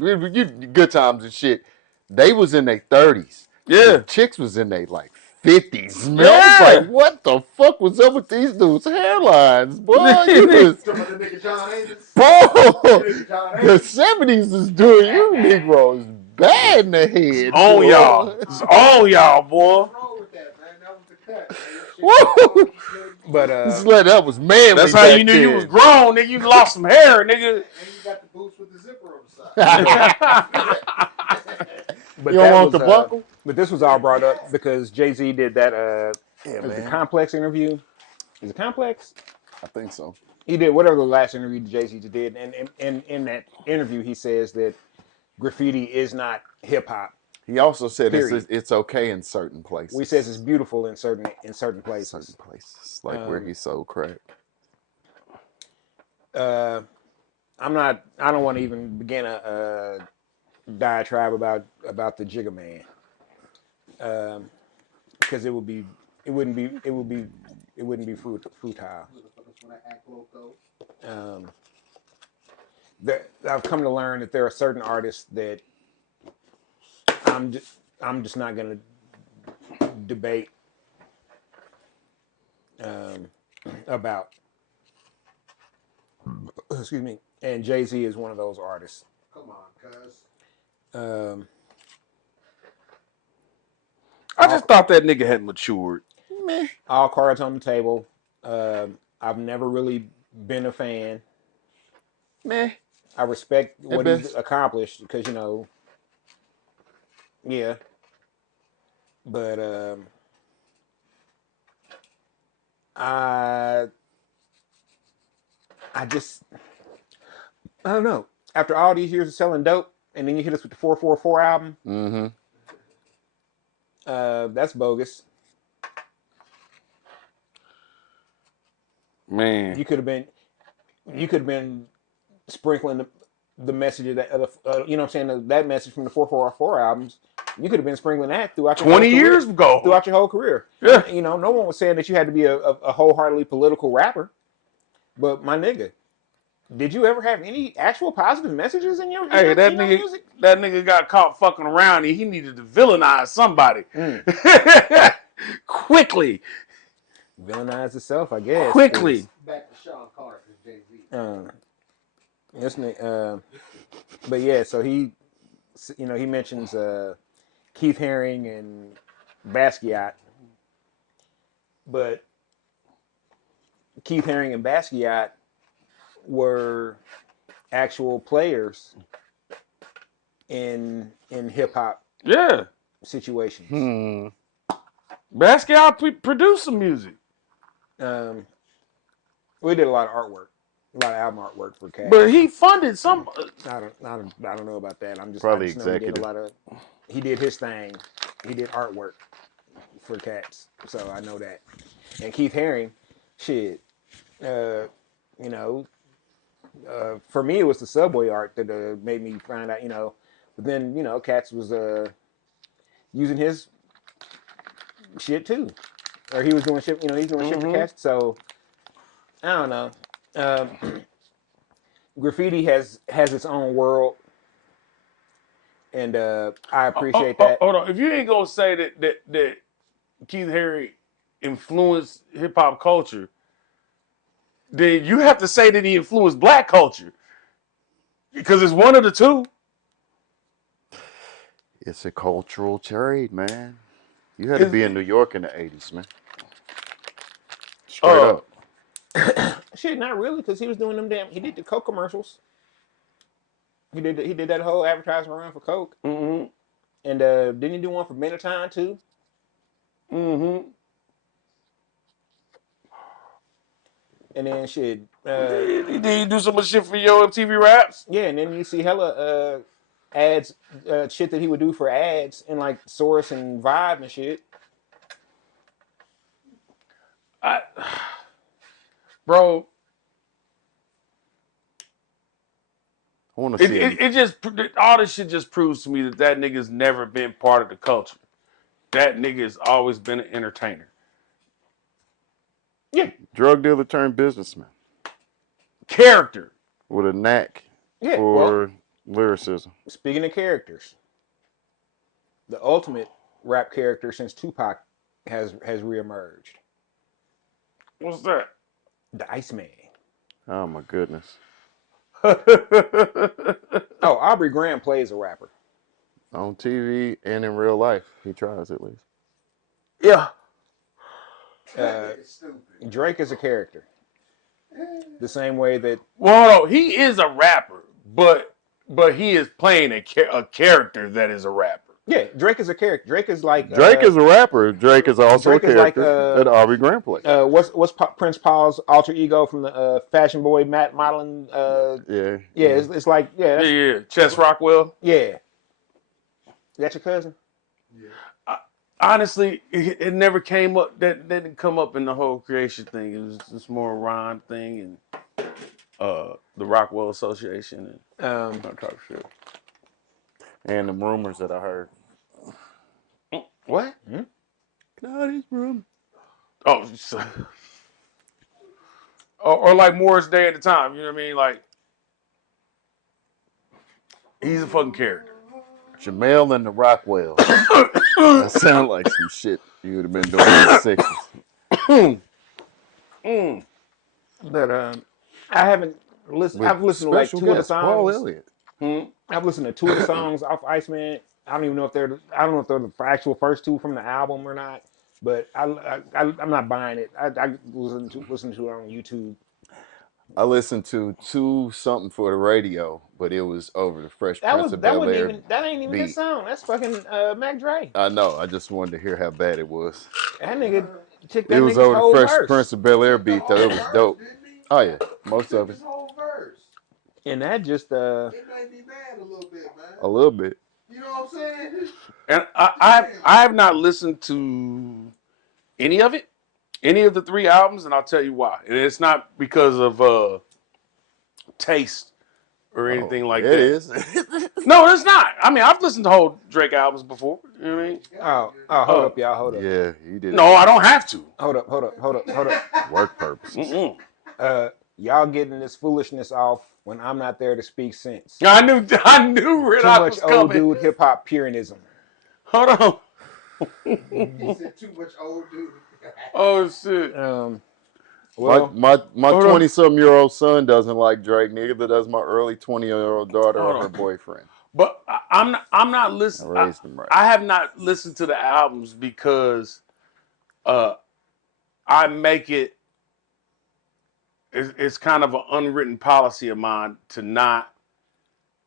Good times and shit. They was in their 30s. Yeah. The chicks was in their like 50s. Man, I Yeah. was like, what the fuck was up with these dudes' hairlines, boy? You was, Talking about the nigga John Amos. boy, John the Amos. 70s is doing you Negroes bad in the head. On boy. y'all. It's on y'all, boy. What's wrong with that, man? That was the cut. Woo! But That was manly. That's how back you knew then. you was grown, nigga. You lost some hair, nigga. And you got the boots with the zipper on the side. but You don't that want was, the buckle? But this was all brought up because Jay-Z did that. Yeah, It was the man. Complex interview. Is it Complex? I think so. He did whatever the last interview Jay-Z did, and in that interview he says that graffiti is not hip hop. He also said Period. it's okay in certain places. He says it's beautiful in certain places. certain places, like where he sold crack. I don't want to even begin a diatribe about the Jigga Man, because it wouldn't be futile. I've come to learn that there are certain artists that I'm just not going to debate about. Excuse me. And Jay-Z is one of those artists. Come on, cuz. I just thought that nigga had matured. Meh. All cards on the table. I've never really been a fan. Meh. I respect what best. he's accomplished because, yeah. But I don't know. After all these years of selling dope, and then you hit us with the 444 album, Mm-hmm. that's bogus. Man. You could have been sprinkling the message of that, you know what I'm saying, that message from the 444 albums. You could have been sprinkling that throughout your 20 whole career, years ago. throughout your whole career. Yeah. No one was saying that you had to be a wholeheartedly political rapper. But my nigga, did you ever have any actual positive messages in your Hey, that music? nigga got caught fucking around and he needed to villainize somebody. Quickly. Villainize itself, I guess. Quickly. Back to Sean Carter and Jay-Z. But yeah, so he mentions Keith Haring and Basquiat, but Keith Haring and Basquiat were actual players in hip hop Yeah. situations. Basquiat produced some music. We did a lot of artwork, a lot of album artwork for Cat. But he funded some. I don't know about that. Probably I just know executive. he did his thing. He did artwork for Cats, so I know that. And Keith Haring, shit, For me, it was the Subway art that made me find out, But then, Cats was using his shit too, or he was doing shit. He's doing shit for Mm-hmm. Cats. So I don't know. Um, graffiti has its own world, and I appreciate that. Hold on. If you ain't gonna say that Keith Haring influenced hip hop culture, then you have to say that he influenced black culture because it's one of the two. It's a cultural trade, man. You had to be in New York in the 80s, man. Straight Uh, up. Shit, not really, because he was doing them damn. He did the Coke commercials. He did that whole advertisement run for Coke, mm-hmm. and didn't he do one for Benetton too? Mm-hmm. And then shit, Did he do some shit for Yo MTV Raps? yeah, and then you see hella ads, shit that he would do for ads in like Source and Vibe and shit. I, bro, I want to see it just all this shit just proves to me that nigga's never been part of the culture. That nigga has always been an entertainer. Yeah, drug dealer turned businessman Character. with a knack yeah. Well, for lyricism. speaking of characters, the ultimate rap character since Tupac has reemerged. What's that? The Iceman. Oh my goodness. Oh, Aubrey Graham plays a rapper. On TV and in real life, he tries at least. Yeah. Drake is a character. The same way that Well, hold on. He is a rapper, but he is playing a character that is a rapper. yeah, Drake is a character. Drake is like Drake is a rapper. Drake is also Drake a is like character that Aubrey Graham plays. what's Prince Paul's alter ego from the Fashion Boy Matt modeling? Yeah. It's like Yeah. Chess Rockwell. yeah. That's your cousin. Honestly, it never came up. That didn't come up in the whole creation thing. It was just more a rhyme thing and the Rockwell Association and that type of shit. And the rumors that I heard. What? Claudia's room. Oh, so, or like Morris Day at the time. You know what I mean? Like he's a fucking character. Jamel and the Rockwell. That sound like some shit you would have been doing in the 60s. But I haven't listened. With I've listened to like special two of the guest Paul songs. Elliott. I've listened to two of the songs off Iceman. I don't even know if they're. I don't know if they're the actual first two from the album or not. But I'm not buying it. I listen to it on YouTube. I listened to something for the radio, but it was over the Fresh Prince of Bel Air. That ain't even his beat. song. That's fucking Mac Dre. I know. I just wanted to hear how bad it was. That nigga took It that was nigga's over the whole Fresh verse. Prince of Bel Air beat, though. It was dope. Oh yeah, most of it. And that just It made me mad a little bit, man. A little bit. You know what I'm saying? And I have not listened to any of it, any of the 3 albums, and I'll tell you why. And it's not because of taste or anything like that. It is. No, it's not. I mean, I've listened to whole Drake albums before. You know what I mean? hold up, y'all. Hold up. Yeah, he did. No, I don't have to. Hold up. Work purposes. Y'all getting this foolishness off when I'm not there to speak sense. I knew Too Red Hot much was old coming. dude hip hop puritanism. Hold on. He said too much old dude. Oh shit. Well, my 20-something-year-old son doesn't like Drake. Neither does my early 20-year-old daughter or her boyfriend. But I'm not listening. I raised them right. I have not listened to the albums because I make it. It's kind of an unwritten policy of mine to not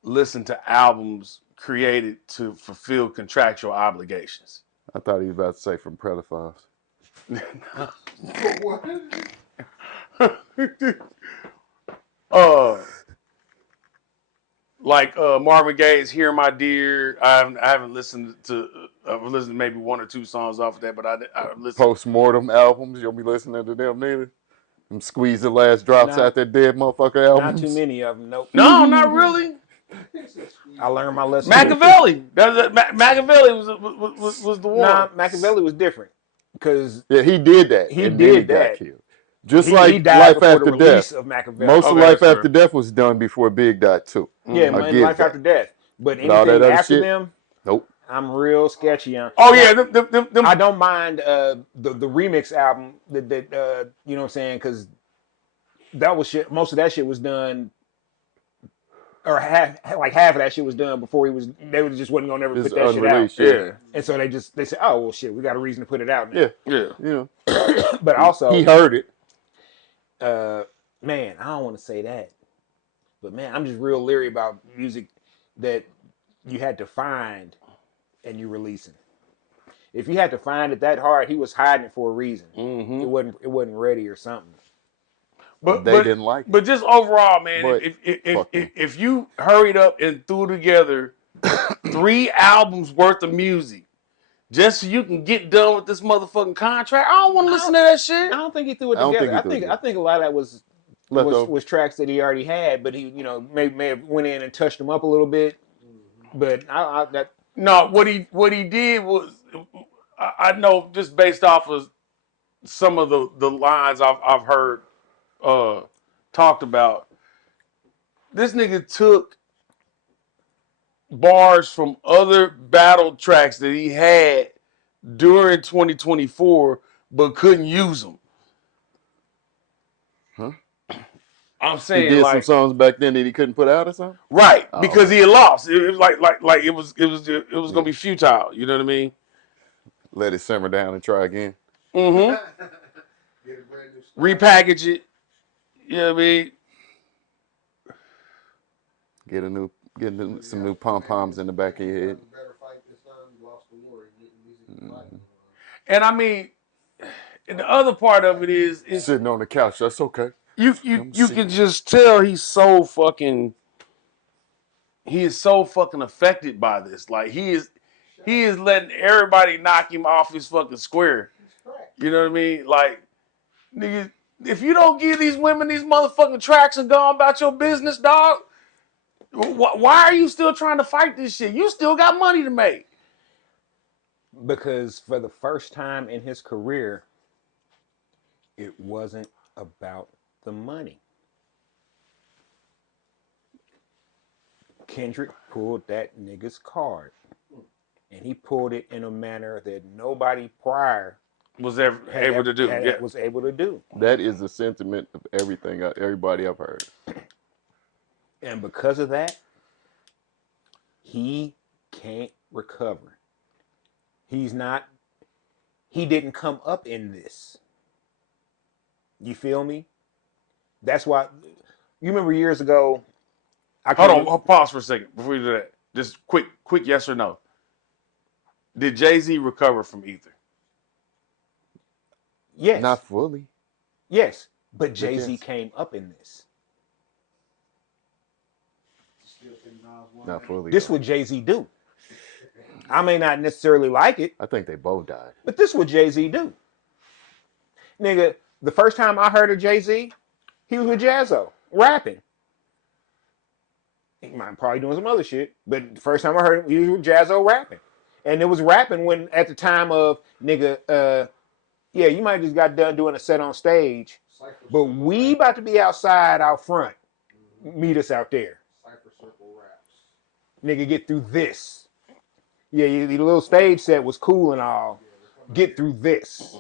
listen to albums created to fulfill contractual obligations. I thought he was about to say from pedophiles. Like Marvin Gaye's "Hear My Dear." I haven't listened to. I've listened to maybe 1 or 2 songs off of that, but I listened. Post-mortem albums, you'll be listening to them neither? Them squeeze the last drops Nah, out that dead motherfucker albums. not too many of them. Nope. No, not really. I learned my lesson. Machiavelli. Machiavelli was the Nah, one. Machiavelli was different because Yeah, he did that, he and then he did got that. killed. Just He like died Life before the After release Death. of Machiavelli. Most of Okay, Life that's After fair. Death was done before Big died too. Yeah, I man, give Life that. After Death. But But all that anything other after shit, them, nope. I'm real sketchy on. Oh Now, yeah, them I don't mind the remix album that you know what I'm saying, because that was shit. Most of that shit was done, or half of that shit was done before he was. They just wasn't gonna never It's put that shit out, unreleased. yeah, and so they said, oh well, shit, we got a reason to put it out now. Yeah, yeah. you But know, he also, heard it. man, I don't want to say that, but man, I'm just real leery about music that you had to find and you releasing. If you had to find it that hard, he was hiding it for a reason. Mm-hmm. It wasn't ready or something. But They didn't like it. but just overall, man, But fuck them. if you hurried up and threw together 3 albums worth of music just so you can get done with this motherfucking contract, I don't want to listen to that shit. I don't think he threw it I don't think together. he I threw it think together. a lot of that was Leftover. tracks that he already had, but he may have went in and touched them up a little bit. But that No, what he did was, I know just based off of some of the lines I've heard talked about. This nigga took bars from other battle tracks that he had during 2024, but couldn't use them. Huh? I'm He saying did some like songs back then that he couldn't put out or something. right Oh, because okay. he had lost. It was like it was gonna be futile. You know what I mean? Let it simmer down and try again. Mm-hmm. Repackage it. You know what I mean? Get some new pom poms in the back of your head. And I mean, and the other part of it is Sitting on the couch. That's okay. you can just tell he is so fucking affected by this. Like he is letting everybody knock him off his fucking square. You know what I mean? Like, nigga, if you don't give these women these motherfucking tracks and go on about your business, dog, why are you still trying to fight this shit? You still got money to make. because for the first time in his career, it wasn't about the money. Kendrick pulled that nigga's card, and he pulled it in a manner that nobody prior Was ever able to do. Yeah. was able to do. That is the sentiment of everybody I've heard. And because of that, he can't recover. He didn't come up in this. You feel me? That's why you remember years ago. Hold on, pause for a second before you do that. Just quick yes or no. Did Jay-Z recover from Ether? Yes. Not fully. Yes. But Jay-Z yes. came up in this. Not fully. This what Jay-Z do. I may not necessarily like it. I think they both died. But this what Jay-Z do. Nigga, the first time I heard of Jay-Z, he was with Jazzo, rapping. He might probably doing some other shit, but the first time I heard him, he was with Jazzo rapping. And it was rapping when at the time of nigga, yeah, you might just got done doing a set on stage, but we about to be outside out front. Meet us out there. Cypher Circle raps. Nigga, get through this. Yeah, your little stage set was cool and all. Get through this.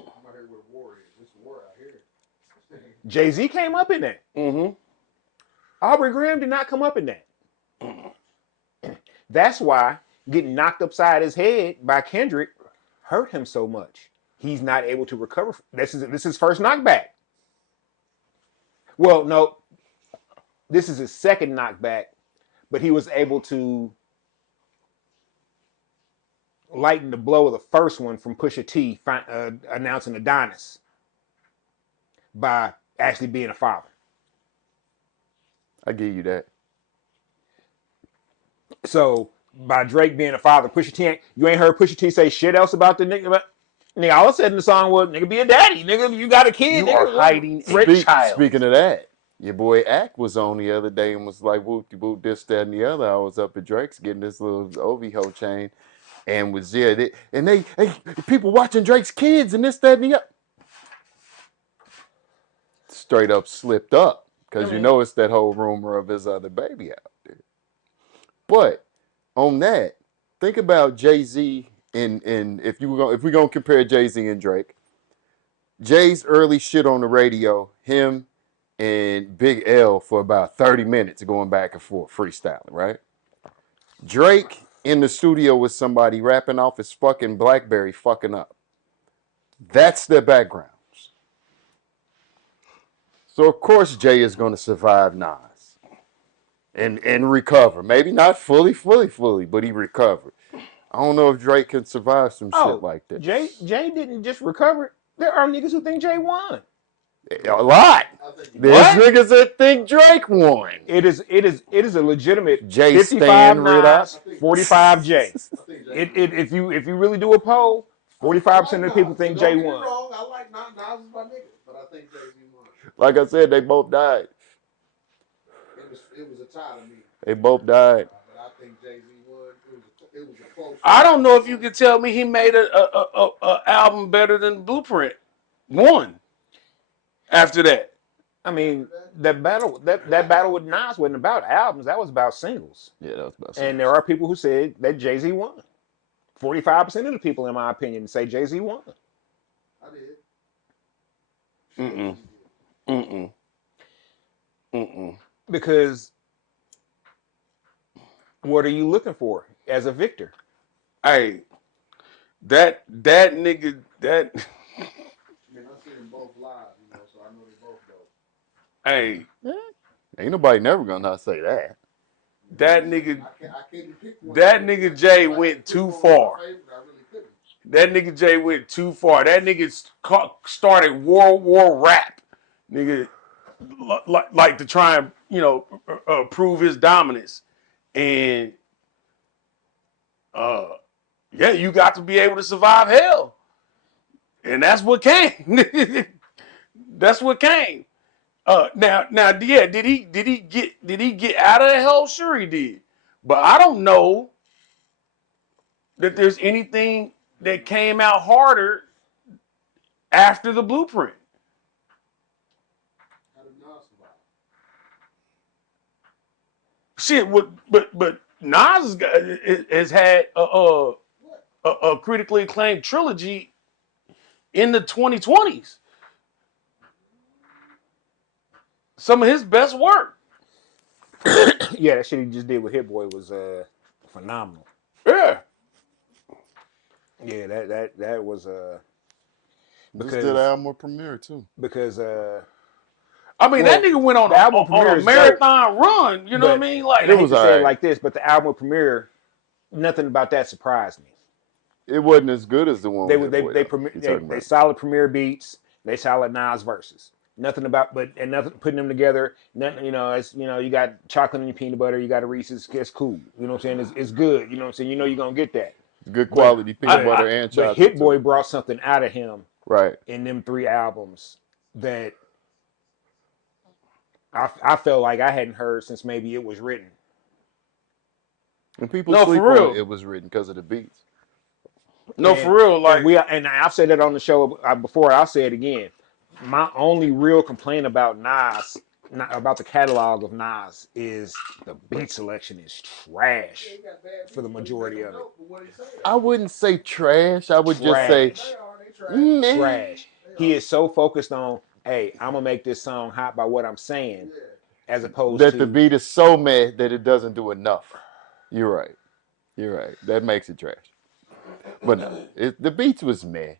Jay-Z came up in that. Mm-hmm. Aubrey Graham did not come up in that. That's why getting knocked upside his head by Kendrick hurt him so much. He's not able to recover. This is his first knockback. Well, no, this is his second knockback, but he was able to lighten the blow of the first one from Pusha T announcing Adonis by actually being a father. I give you that. So by Drake being a father, Pusha T, you ain't heard Pusha T say shit else about the nigga. Nigga, all I said in the song was, nigga, be a daddy. Nigga, you got a kid. You nigga, are what- hiding a Rick- child. Speaking of that, your boy Ack was on the other day and was like, whoop de whoop, this, that, and the other. I was up at Drake's getting this little OVO chain and was hey, people watching Drake's kids and this, that, and the other. Straight up slipped up because you know it's that whole rumor of his other baby out there. But on that, think about Jay-Z and if we're gonna compare Jay-Z and Drake, Jay's early shit on the radio, him and Big L for about 30 minutes going back and forth freestyling, right? Drake in the studio with somebody rapping off his fucking BlackBerry fucking up. That's their backgrounds. So of course Jay is going to survive Nas and recover. Maybe not fully, but he recovered. I don't know if Drake can survive some shit like that. Jay didn't just recover. There are niggas who think Jay won. A lot. There's niggas that think Drake won. It is a legitimate Jay 55 Stan Nas, 45 Jay. If you really do a poll, 45% of the people think Jay won. Wrong. I like Nas is my nigga, but I think Jay-Z won. Like I said, they both died. It was a tie to me. They both died. But I think Jay-Z won. It was a close. I don't know if you could tell me he made a album better than Blueprint. One. After that. I mean, that battle with Nas wasn't about albums. That was about singles. Yeah, that was about And there are people who said that Jay-Z won. 45% of the people, in my opinion, say Jay-Z won. I did. Because what are you looking for as a victor? Hey, that nigga, that. I mean, I've seen them both live, so I know they both go. Hey, ain't nobody never gonna not say that. That nigga, I couldn't pick one. that nigga Jay went too far. I really couldn't. That nigga Jay went too far. That nigga started World War rap, nigga, like to try and prove his dominance, and yeah, you got to be able to survive hell, and that's what came. That's what came. Now, yeah, did he get out of the hell? Sure, he did, but I don't know that there's anything that came out harder after the Blueprint. How did Nas survive? Shit, but Nas has had a critically acclaimed trilogy in the 2020s. Some of his best work. Yeah, that shit he just did with Hit Boy was phenomenal. Yeah. Yeah, that was Just did album premiere too. because I mean, that nigga went on a marathon run. You know what I mean? Like, it was say it like this, but the album premiere, nothing about that surprised me. It wasn't as good as the one. They solid premiere beats. They solid Nas verses. Nothing about nothing putting them together. Nothing, it's you got chocolate in your peanut butter. You got a Reese's. It's cool. You know what I'm saying? It's good. You know what I'm saying? You know you're gonna get that. Good quality peanut butter and chocolate. But Hit Boy brought something out of him, right? In them 3 albums that I felt like I hadn't heard since maybe it was written. And people sleep on it was written because of the beats. No, for real. Like and I've said it on the show before. I'll say it again. My only real complaint about Nas, about the catalog of Nas, is the beat selection is trash for the majority of it. I wouldn't say trash. I would just say trash. He is so focused on, hey, I'm gonna make this song hot by what I'm saying, as opposed that to the beat is so mad that it doesn't do enough. You're right. That makes it trash. But no, the beats was meh.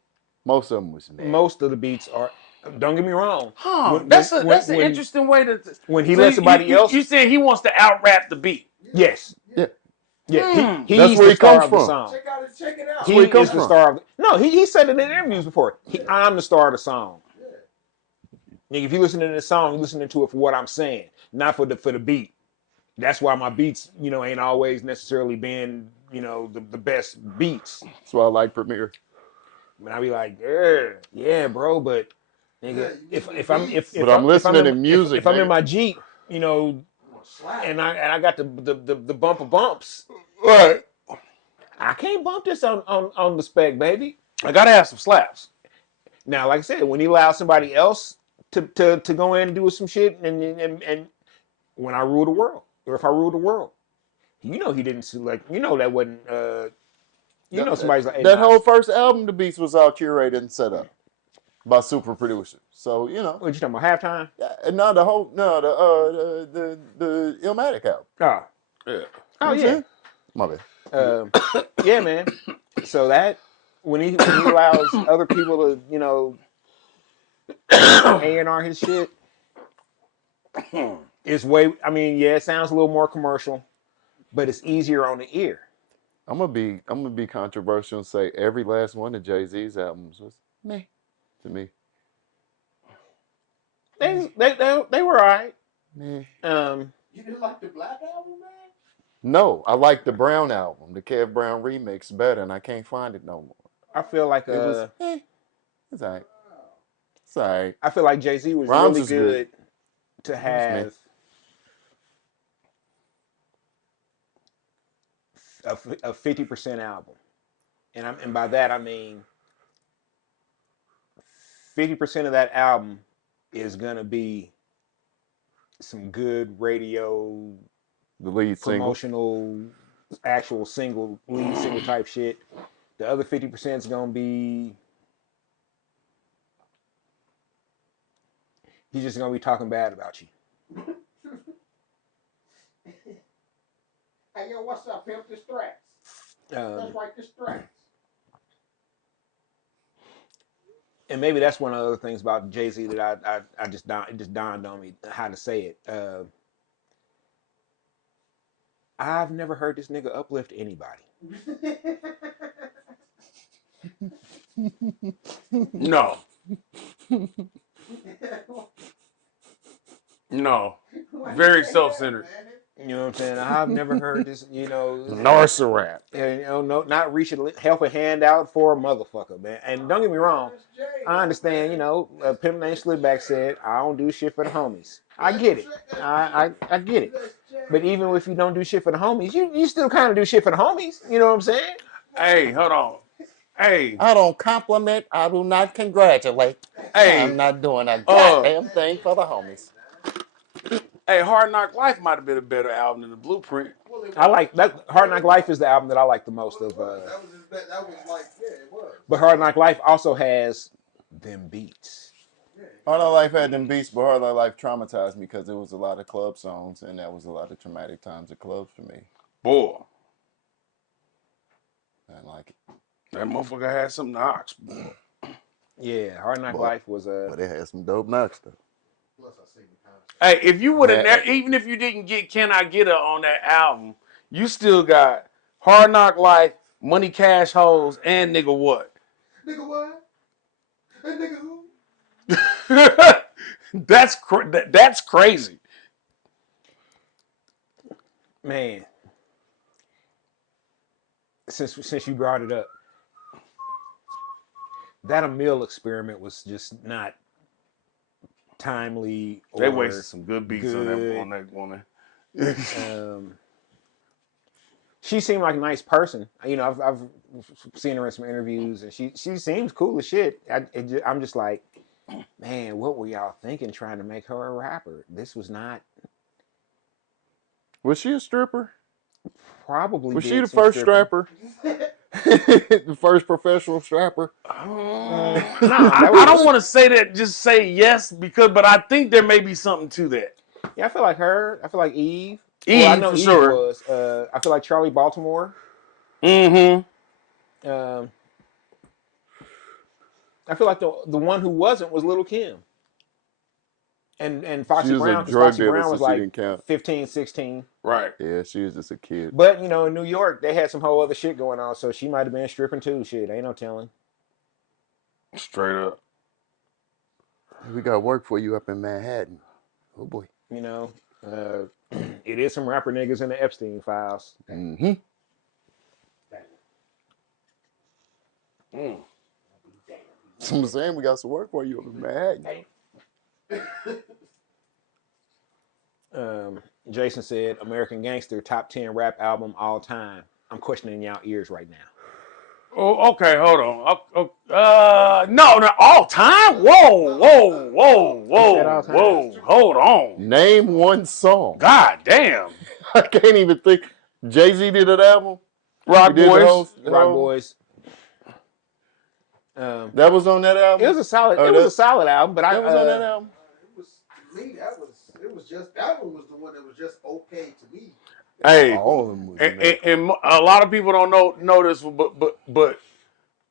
Most of them was meh. Most of the beats are. Don't get me wrong. That's an interesting way to. When he let somebody else. You said he wants to out rap the beat. Yes. Yeah. Yeah. That's where he comes from. Check it out. He is the star of the. No, he said it in interviews before. I'm the star of the song. Yeah. If you listen to this song, you're listening to it for what I'm saying, not for the beat. That's why my beats, ain't always necessarily been, the best beats. That's why I like Premier. And I be like, yeah, bro, but nigga, But I'm listening to if music, I'm in nigga. my Jeep, you know, and I got the bumper bumps, Right. I can't bump this on the spec, baby. I gotta have some slaps. Now, like I said, when you allow somebody else to go in and do some shit, and when I rule the world, or if I rule the world, you know he didn't select. You know that wasn't. You know somebody's like, hey, That whole Nas, first album, The Beast, was all curated and set up by super producers. So you know, what you talking about? Halftime? yeah, no, the whole no, the Illmatic album. Oh, Yeah. oh You yeah, see? My bad. yeah, man. So that when he allows other people to A&R his shit, it's way. I mean, yeah, it sounds a little more commercial, but it's easier on the ear. I'm gonna be controversial and say every last one of Jay-Z's albums was meh to me. They were alright. Meh. You didn't like the Black Album, man? No, I like the Brown album, the Kev Brown remix, better, and I can't find it no more. I feel like It was it's alright. It's alright. I feel like Jay-Z was Rhymes really is good. good to It was meh. have a 50% album. And by that I mean 50% of that album is gonna be some good radio The lead single. promotional actual lead single type shit. The other 50% is gonna be he's just gonna be talking bad about you. Hey, yo, what's up, pimp? The Strats. That's right, the Strats. And maybe that's one of the other things about Jay-Z that I just it just dawned on me how to say it. I've never heard this nigga uplift anybody. No. No. Very self-centered. You know what I'm saying? I've never heard this. Narsa rap. No, not help a hand out for a motherfucker, man. And don't get me wrong, I understand. Pimp named Slipback said, "I don't do shit for the homies." I get it. I get it. But even if you don't do shit for the homies, you still kind of do shit for the homies. You know what I'm saying? Hey, hold on. Hey, I don't compliment. I do not congratulate. hey, I'm not doing a goddamn thing for the homies. hey, Hard Knock Life might have been a better album than The Blueprint. I like that. Hard Knock Life is the album that I like the most of. That was like, yeah, it was. But Hard Knock Life also has them beats. Hard Knock Life had them beats, but Hard Knock Life traumatized me because it was a lot of club songs, and that was a lot of traumatic times at clubs for me. Boy, I didn't like it. that motherfucker had some knocks. Yeah, Hard Knock Life was But it had some dope knocks though. Plus, I seen the concert. Hey, if you would have, That- even if you didn't get Can I Get Her on that album, you still got Hard Knock Life, Money Cash Hoes, and Nigga What? Nigga, what? And nigga, who? That's crazy. man. Since you brought it up, that Emil experiment was just not timely. They or wasted some good beats on that woman. She seemed like a nice person. I've seen her in some interviews, and she seems cool as shit. I'm just like, man, what were y'all thinking trying to make her a rapper? This was not. Was she a stripper? Probably Was did she the some first stripping. strapper? The first professional strapper? No, I don't want to say that. Just say yes but I think there may be something to that. Yeah, I feel like her. I feel like Eve. Eve, Well, I know for Eve sure. was. I feel like Charlie Baltimore. Mm-hmm. I feel like the one who wasn't was Little Kim. And She Foxy was a Brown, because drug Foxy dealer, Brown so was she like didn't count. 15, 16. Right. Yeah, she was just a kid. But, in New York, they had some whole other shit going on, so she might have been stripping too. Shit, ain't no telling. Straight up. We got work for you up in Manhattan. Oh boy. It is some rapper niggas in the Epstein files. Mm-hmm. That's what I'm saying. We got some work for you in Manhattan. Jason said, American Gangster, top 10 rap album all time. I'm questioning y'all ears right now. Oh, okay, hold on. No, not all time. He said all time. Whoa. Hold on. Name one song. God damn. I can't even think. Jay-Z did an album. Rock He did the Boys. Rock Boys. That was on that album. It was a solid. Oh, it was a solid album, but that was on that album. It was to me. It was just that one was the one that was just okay to me. Hey, All of them was in there. and a lot of people don't know this, but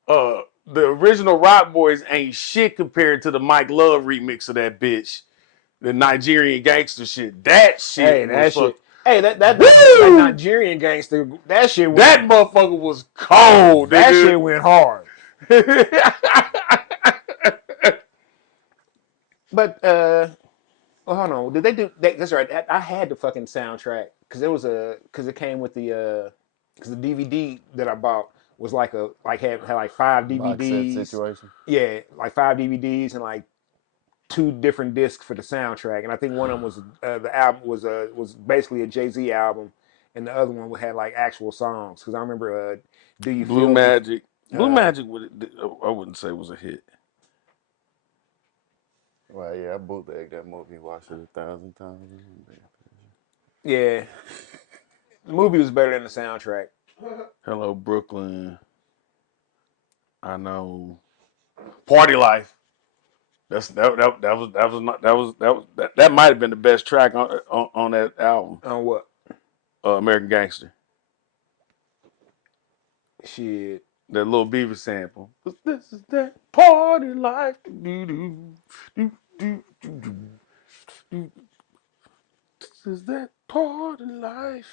the original Rock Boys ain't shit compared to the Mike Love remix of that bitch, the Nigerian gangster shit. That shit was fuck. Hey, that Nigerian gangster. That shit. That motherfucker was cold. That nigga. shit went hard. But well, hold on. Did they do? That's right. I had the fucking soundtrack because it came with the because the DVD that I bought was had like 5 Box set DVDs. situation. Yeah, like 5 DVDs and like 2 different discs for the soundtrack. And I think one of them was the album was basically a Jay-Z album, and the other one had like actual songs. Because I remember Do You Blue Feel Magic. Blue Me? Magic I wouldn't say was a hit. Well, yeah, I bootlegged that movie, watched it 1,000 times. Yeah, the movie was better than the soundtrack. Hello, Brooklyn. I know. Party Life. That might have been the best track on that album. On what? American Gangster. Shit. That little Beaver sample. This is that party life. This is that party life.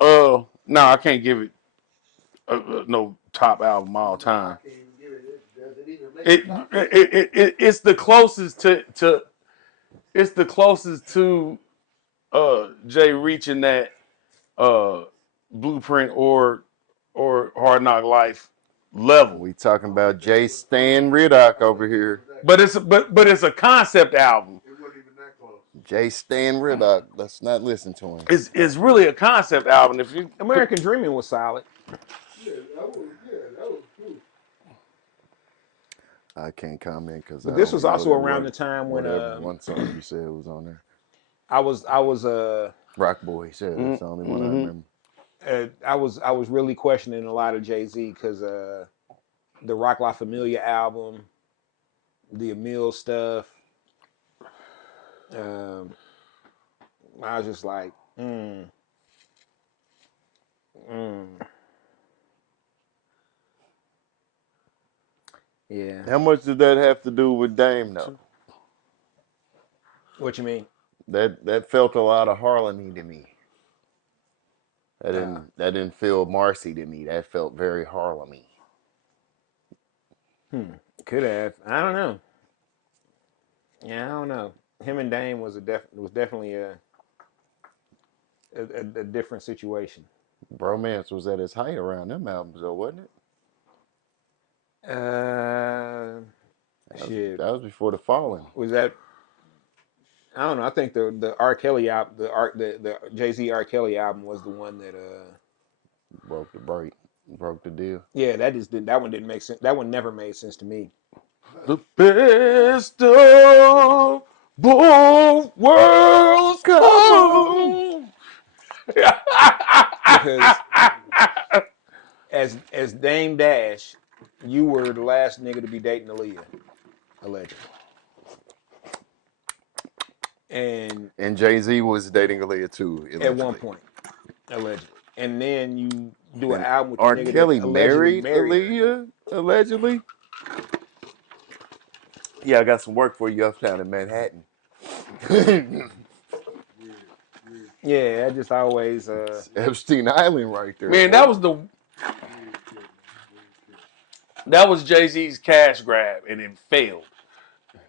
No, I can't give it no top album all time. It's the closest to it's the closest to Jay reaching that Blueprint or Hard Knock Life level. We talking about Jay Stan Riddock over here. But it's a concept album. It wasn't even that close. Jay Stan Riddock. Let's not listen to him. It's really a concept album. If you American Dreaming was solid. Yeah, that was true. I can't comment because But this was also around the time when one song you said was on there. I was Rock Boys. Yeah, that's the only one I remember. I was really questioning a lot of Jay-Z because the Rock La Familia album, the Emil stuff. I was just like, yeah. How much did that have to do with Dame though? What you mean? That felt a lot of Harlem-y to me. That didn't feel Marcy to me. That felt very Harlem-y. Could have. I don't know. Yeah, I don't know. Him and Dame was definitely a different situation. Bromance was at its height around them albums, though, wasn't it? Shit. That was before the Fallen. Was that? I don't know. I think the R. Kelly album, the Jay-Z R. Kelly album was the one that broke the deal. Yeah, that one didn't make sense. That one never made sense to me. the best of both worlds come. Because as Dame Dash, you were the last nigga to be dating Aaliyah, allegedly. And Jay-Z was dating Aaliyah too, allegedly. At one point, allegedly. And then you do an album with R. the nigga Kelly that allegedly married Aaliyah, allegedly. Yeah, I got some work for you uptown in Manhattan. Yeah, I just always Epstein Island right there. Man, that was Jay-Z's cash grab and it failed.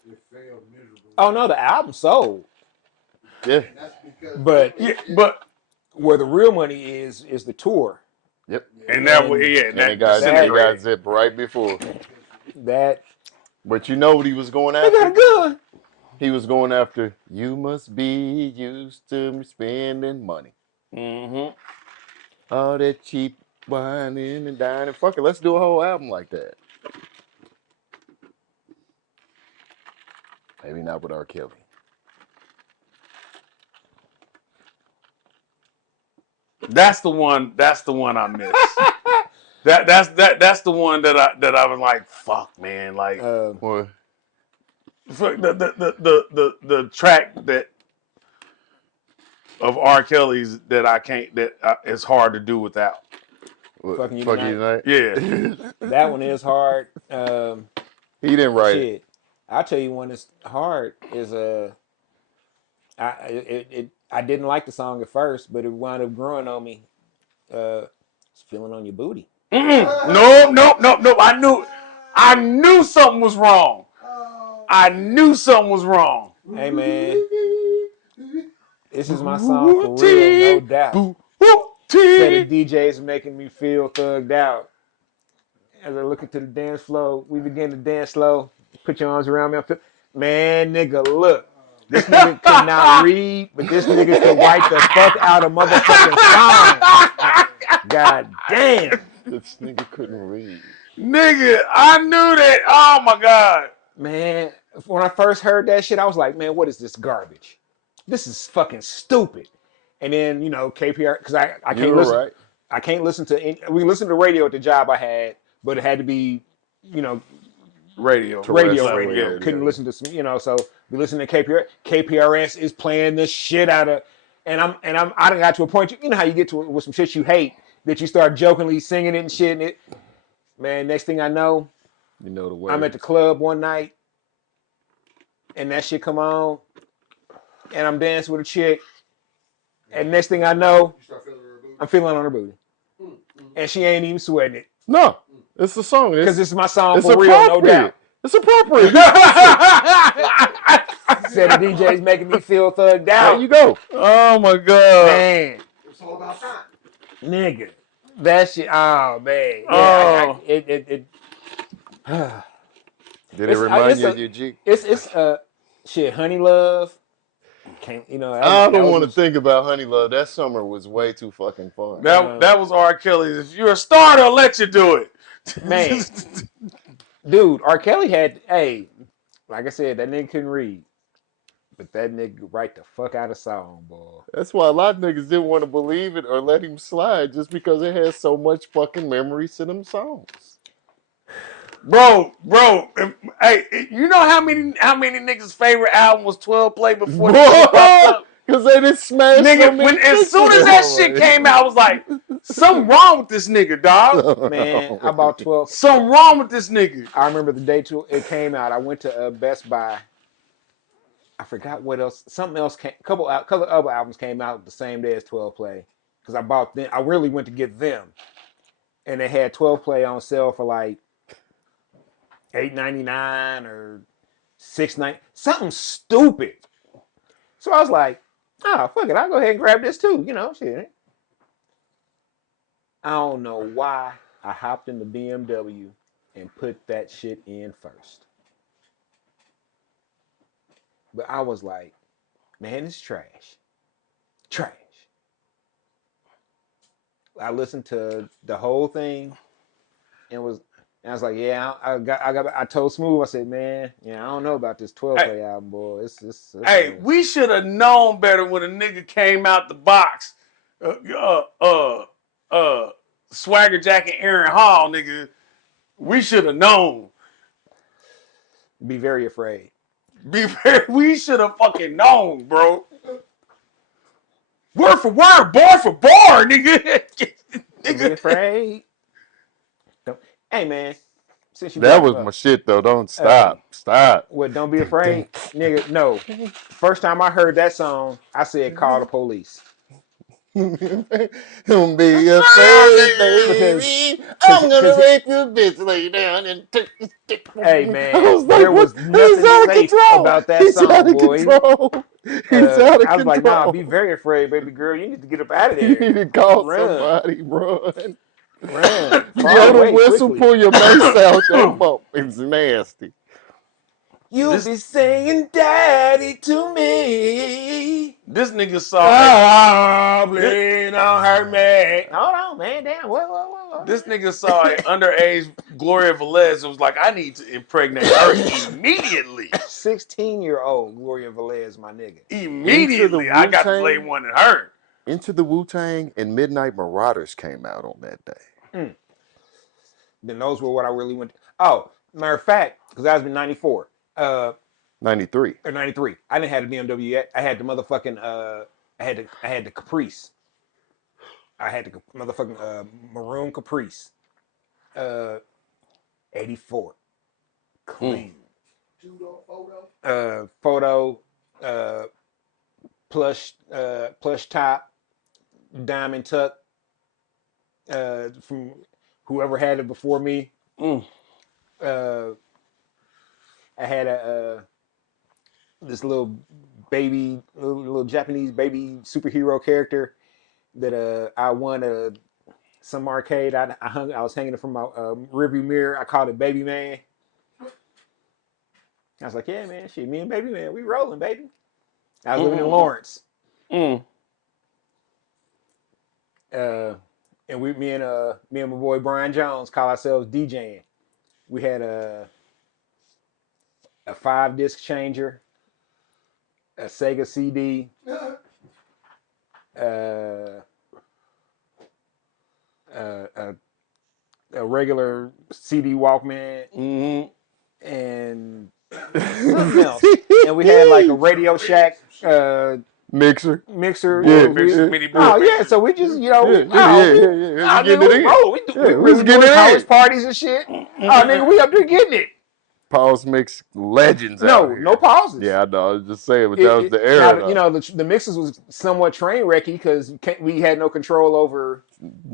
It failed miserably. Oh no, the album sold. Yeah. That's because But But where the real money is the tour. Yep. And that was And and And that it got disintegrated. zipped right before. that But you know what he was going they got a after? gun. He was going after, you must be used to spending money. Mm-hmm. All that cheap whining and dining. Fuck it, let's do a whole album like that. Maybe not with R. Kelly. That's the one. That's the one I miss. That's the one that I was like, fuck, man. Like Well, the track that of R. Kelly's that I can't that it's hard to do without. Fucking you fuck you tonight. tonight. Yeah. That one is hard. He didn't write it. Shit. I'll tell you one that's hard is I didn't like the song at first, but it wound up growing on me. It's feeling on your booty. No. I knew something was wrong. I knew something was wrong. Hey man, this is my song for real, no doubt. Said the DJ's making me feel thugged out. As I look into the dance floor, we begin to dance slow. Put your arms around me. Man, nigga, look. This nigga could not read, but this nigga could write the fuck out a motherfucking song. God damn. This nigga couldn't read. Nigga, I knew that. Oh my God. Man, when I first heard that shit, I was like, man, what is this garbage? This is fucking stupid. And then, you know, KPR, because I You can't were listen. right. I can't listen to any, we listened to radio at the job I had, but it had to be, you know, Radio. Terrestrial, Couldn't yeah. listen to some, you know, so we listen to KPR. KPRS is playing the shit out of, I done got to a point, you know how you get to with some shit you hate, that you start jokingly singing it and shit, and it, man, next thing I know, You know the way. I'm at the club one night, and that shit come on, and I'm dancing with a chick, and next thing I know, I'm feeling on her booty, and she ain't even sweating it, No, it's the song. because It's, this is my song it's for real, no appropriate. doubt. It's appropriate. Said the DJ's making me feel thugged out. There you go. Oh my God. Man, It's all about time. nigga, that shit. Oh man, yeah. Oh. Did it remind you of your G? It's shit. Honey Love. Can't you know? I don't want to think about Honey Love. That summer was way too fucking fun. That was R. Kelly's. If you're a star, they'll let you do it. Man, dude, R. Kelly had. Hey, like I said, that nigga couldn't read, but that nigga could write the fuck out of song, boy. That's why a lot of niggas didn't want to believe it or let him slide just because it has so much fucking memories to them songs. Bro, hey, you know how many niggas' favorite album was 12 Play before this shit popped up? Because they didn't smash Nigga, so many as soon as that shit came out, I was like, something wrong with this nigga, dog. Man, I bought 12. Something wrong with this nigga. I remember the day it came out. I went to Best Buy. I forgot what else. Something else came. Couple other albums came out the same day as 12 Play. Because I bought them. I really went to get them, and they had 12 Play on sale for like $8.99 or $6.99, something stupid. So I was like, oh fuck it, I'll go ahead and grab this too. You know, shit. I don't know why I hopped in the BMW and put that shit in first. But I was like, man, it's trash. Trash. I listened to the whole thing and I was like, yeah, I told Smooth, I said, man, yeah, I don't know about this 12 Play album, boy. It's Hey, we should have known better when a nigga came out the box. Swagger Jack and Aaron Hall, nigga. We should have known. Be very afraid. We should have fucking known, bro. Word for word, bar for bar, nigga. Be afraid. Hey, man. Since you that was my shit, though. Don't stop. Stop. What, don't be afraid? Nigga, no. First time I heard that song, I said, call the police. Don't be afraid, baby. I'm gonna rape your bitch, lay down and take. Hey man, I was like, there was nothing safe about that song, boy. He's out of control. Like, nah, be very afraid, baby girl. You need to get up out of there. You need to call Run. somebody, run. Ran far Blow the away whistle, quickly. pull your mace out. That motherfucker is nasty. You'll be saying daddy to me. This nigga saw Oh, this, please don't hurt me. Hold on, man. Damn. What? this nigga saw an underage Gloria Velez and was like, I need to impregnate her immediately. 16-year-old Gloria Velez, my nigga. Into the Immediately, I got to lay Wu-Tang. one in her. Into the Wu-Tang and Midnight Marauders came out on that day. Then those were what I really went. Oh, matter of fact, because I was in '94, 93. or '93. I didn't have the BMW yet. I had the motherfucking. I had the Caprice. I had the motherfucking maroon Caprice. 84. Clean. Photo. Plush top. Diamond tuck. From whoever had it before me. I had this little baby, little Japanese baby superhero character that I won some arcade. I was hanging it from my rearview mirror. I called it Baby Man. I was like, yeah, man, shit, me and Baby Man, we rolling, baby. I was living in Lawrence. And me and my boy Brian Jones call ourselves DJing. We had a 5-disc changer, a Sega CD, a regular CD Walkman, and something else. And we had like a Radio Shack Mixer. mixer. Yeah, Mini Oh board yeah, mixer. so we just Yeah. We getting it we in. roll. We was really getting doing it college in. parties and shit. Oh nigga, we up there getting it. Pause Mix legends out here. No pauses. Yeah, I know. I was just saying, but that was the era. Now, you know, the mixes was somewhat train wrecky because we had no control over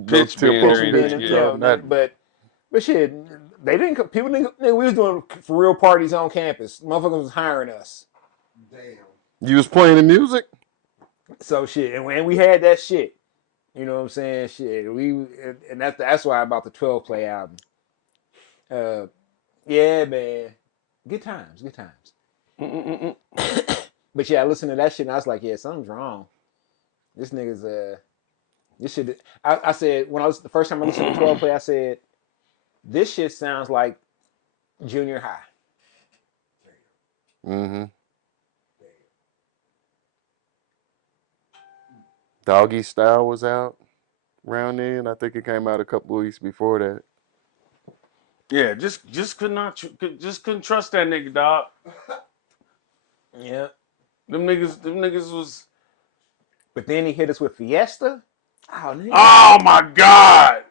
Pitch bender and being, yeah. but shit, they didn't. People didn't. We was doing for real parties on campus. Motherfuckers was hiring us. Damn. You was playing the music? So shit, and we had that shit. You know what I'm saying? Shit, and that's why I bought the 12 play album. Yeah, man, good times. But yeah, I listened to that shit and I was like, yeah, something's wrong. This nigga's this shit. I said when I was the first time I listened to 12 play, I said this shit sounds like junior high. Mm-hmm. Doggy Style was out around then. I think it came out a couple weeks before that. Yeah, just couldn't trust that nigga, dog. Yeah. Them niggas was. But then he hit us with Fiesta. Oh, nigga. Oh my God.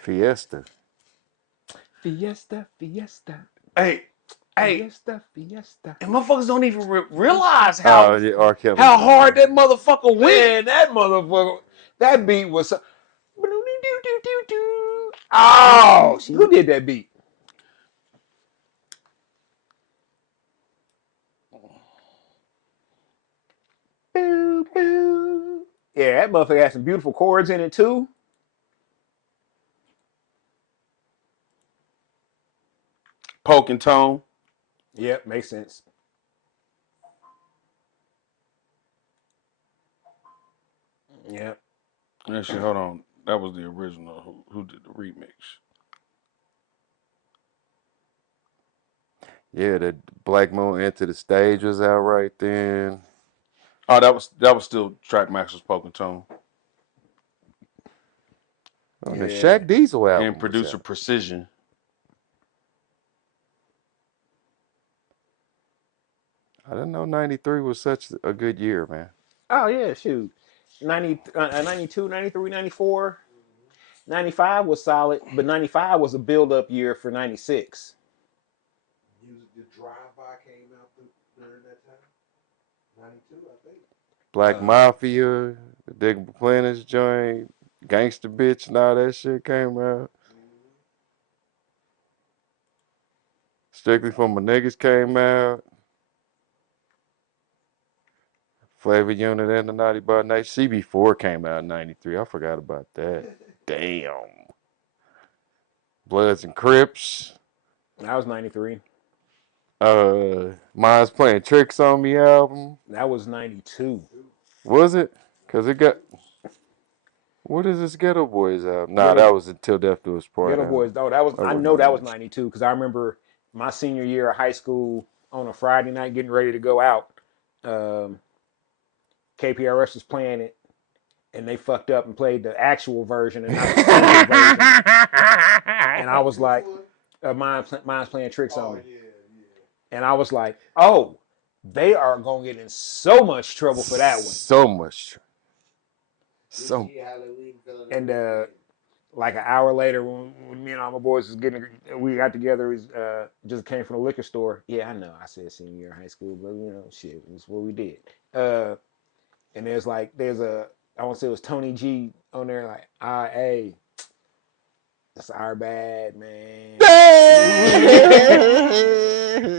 Fiesta. Fiesta. Hey, Fiesta. and motherfuckers don't even realize how Oh, yeah, R. Kelly. how hard that motherfucker went. Man, that motherfucker, that beat was so. Oh, who did that beat? Yeah, that motherfucker had some beautiful chords in it too. Poke and tone. Yep, makes sense. Yep. Actually, hold on. That was the original. Who did the remix? Yeah, the Black Moon Enter the Stage was out right then. Oh, that was still Track Max's Poke and Tone. Oh, the Shaq Diesel album. And producer Precision. I didn't know 93 was such a good year, man. Oh yeah, shoot. 92, 93, 94. 95 was solid, but 95 was a build-up year for 96. Music, the drive-by came out during that time. 92, I think. Black Mafia, the Digable Planners joint, Gangsta Bitch, and all that shit came out. Strictly for My Niggas came out. Flavor Unit and the Naughty by Nature. CB4 came out in 93. I forgot about that. Damn. Bloods and Crips. That was 93. Mine's Playing Tricks on Me album. That was 92. Was it? Because it got. What is this Ghetto Boys album? Nah, Ghetto that was Until Death Do Us Part. Ghetto Boys. Oh, that was. That I wasn't know that was 92. 92 because I remember my senior year of high school on a Friday night getting ready to go out. KPRS was playing it, and they fucked up and played the actual version and not the censored version. And I was like, mine's playing tricks on me. And I was like, oh, they are going to get in so much trouble for that one. So much. So. And like an hour later, when me and all my boys we got together. Just came from the liquor store. Yeah, I know. I said senior year of high school, but shit, it's what we did. And there's I want to say it was Tony G on there, like, hey, that's our bad, man.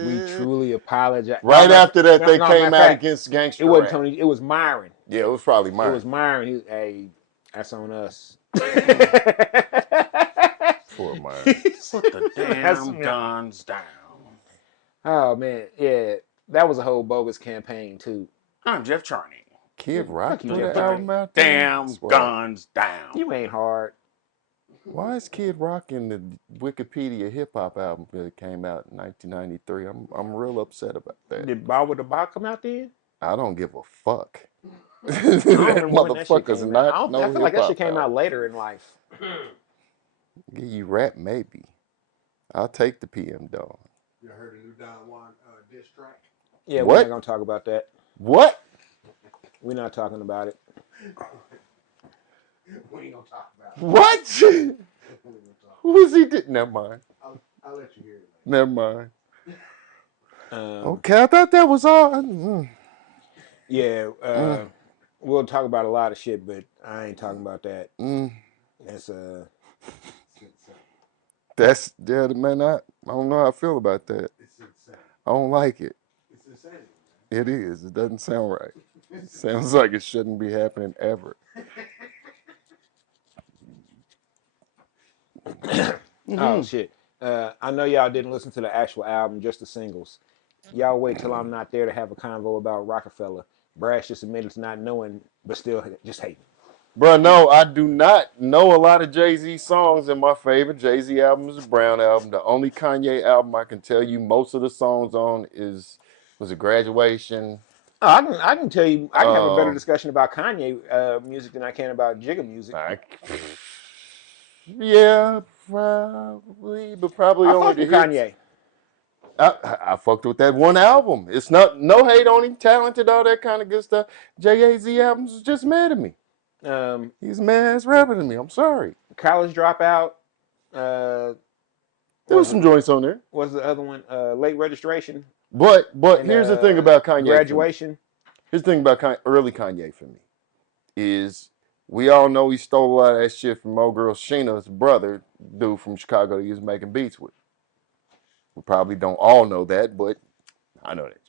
We truly apologize. Right after that, they came out against Gangsta It wasn't Rap. Tony. It was Myron. Yeah, it was probably Myron. It was Myron. Hey, that's on us. Poor Myron. Put the damn guns down. Oh man, yeah, that was a whole bogus campaign too. I'm Jeff Charney. Kid Rock you, put Jeff an album out there? Damn guns down. You ain't hard. Why is Kid Rock in the Wikipedia hip hop album that came out in 1993? I'm real upset about that. Did Ball with the Ball come out then? I don't give a fuck. I don't remember when that shit Motherfuckers came not out. no I feel like that shit hip-hop came out album. later in life. Give you rap maybe. I'll take the PM Dawn. You heard the new Don Juan diss track? Yeah, What? we're not gonna talk about that. What? We're not talking about it. We ain't gonna talk about it. What? Who was he? Never mind. I'll let you hear it. Never mind. Um, Okay, I thought that was all. Yeah, we'll talk about a lot of shit, but I ain't talking about that. That's man. I don't know how I feel about that. It's insane. I don't like it. It's insanity. It is. It doesn't sound right. It sounds like it shouldn't be happening ever. Oh shit! I know y'all didn't listen to the actual album, just the singles. Y'all wait till I'm not there to have a convo about Rockefeller. Brash just admitted to not knowing, but still just hating. Bro, no, I do not know a lot of Jay-Z songs, and my favorite Jay-Z album is the Brown album. The only Kanye album I can tell you most of the songs on was a Graduation. Oh, I can tell you, I can have a better discussion about Kanye music than I can about Jigga music. Yeah, probably, but probably I only fuck the with hits. Kanye. I fucked with that one album. It's no hate on him, talented, all that kind of good stuff. Jay-Z albums was just mad at me. He's a mad ass rapper to me. I'm sorry. College Dropout. There was some joints on there. Was the other one Late Registration? But And, here's the thing about Kanye. Graduation. Here's the thing about early Kanye for me is we all know he stole a lot of that shit from old girl Sheena's brother, dude from Chicago that he was making beats with. We probably don't all know that, but I know that.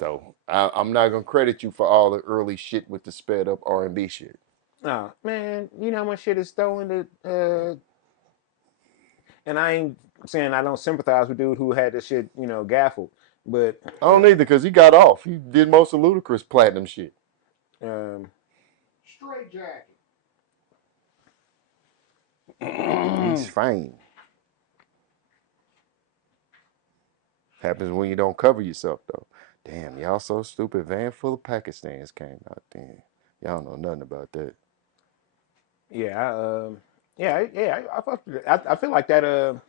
So I'm not gonna credit you for all the early shit with the sped up R&B shit. Oh man, you know how much shit is stolen to and I ain't saying I don't sympathize with dude who had this shit, gaffled. But I don't either because he got off. He did most of Ludacris platinum shit. Straight jacket. He's fine. Happens when you don't cover yourself though. Damn, y'all so stupid. Van full of Pakistans came out then. Y'all know nothing about that. Yeah, I fucked with it. I feel like that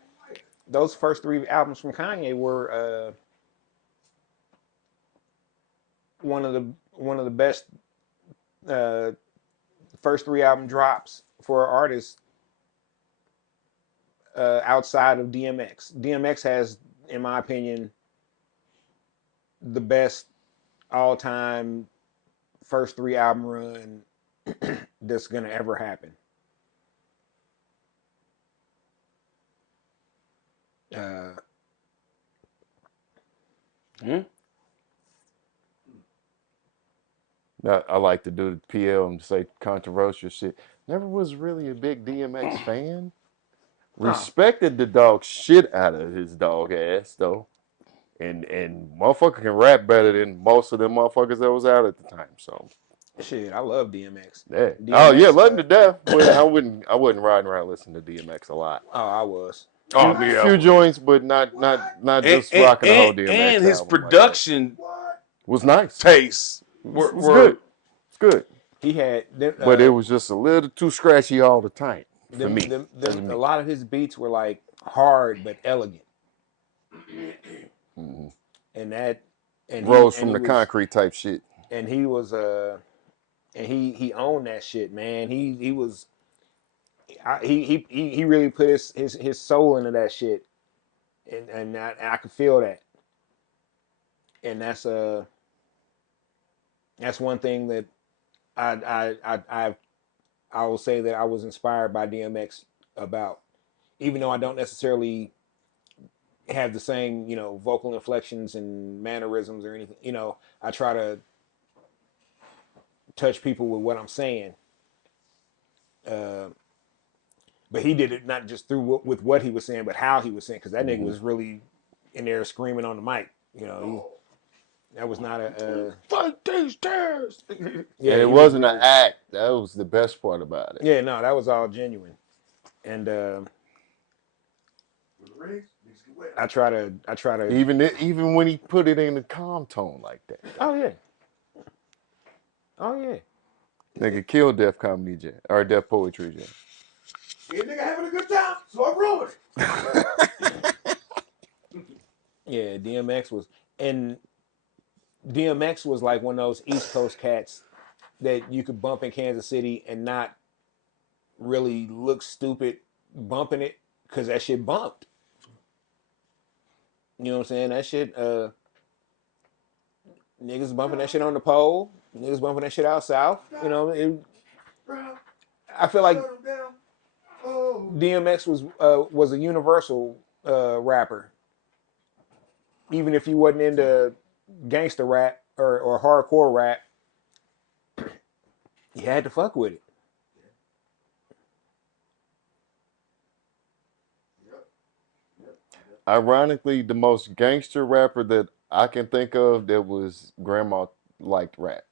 those first three albums from Kanye were one of the best first three album drops for an artist outside of DMX. DMX has, in my opinion, the best all-time first three album run that's gonna ever happen. I like to do the PL and say controversial shit. Never was really a big DMX fan. Respected the dog shit out of his dog ass though. And motherfucker can rap better than most of them motherfuckers that was out at the time. So Shit, I love DMX. yeah. Oh yeah, DMX. love him to death. But I wasn't riding around listening to DMX a lot. I was. Oh yeah, Few joints, but not just rocking the whole DMX and his album like that. production Was nice. tastes Was good. It's good. He had them, But it was just a little too scratchy all the time for me. a lot of his beats were like hard but elegant, Mhm. and that and Rose he from and the he was, concrete type shit. and he was and he owned that shit, man. He was he really put his soul into that shit, and I could feel that, and that's one thing that I will say that I was inspired by DMX about, even though I don't necessarily have the same, vocal inflections and mannerisms or anything. I try to touch people with what I'm saying. Uh, but he did it not just through with what he was saying, but how he was saying, because that nigga was really in there screaming on the mic. That was not a fight these tears. yeah. And it He was wasn't an really, act. That was the best part about it. yeah, no, that was all genuine, and I try to. Even when he put it in a calm tone like that. Oh yeah. Oh yeah. Nigga killed Def Comedy Jam or Def Poetry Jam. Yeah, nigga having a good time, so I ruined it. Yeah, and DMX was like one of those East Coast cats that you could bump in Kansas City and not really look stupid bumping it because that shit bumped. You know what I'm saying? That shit, niggas bumping that shit on the pole, niggas bumping that shit out south. I feel like DMX was a universal rapper, even if you wasn't into gangster rap or hardcore rap. You had to fuck with it. Ironically, the most gangster rapper that I can think of that was grandma liked rap.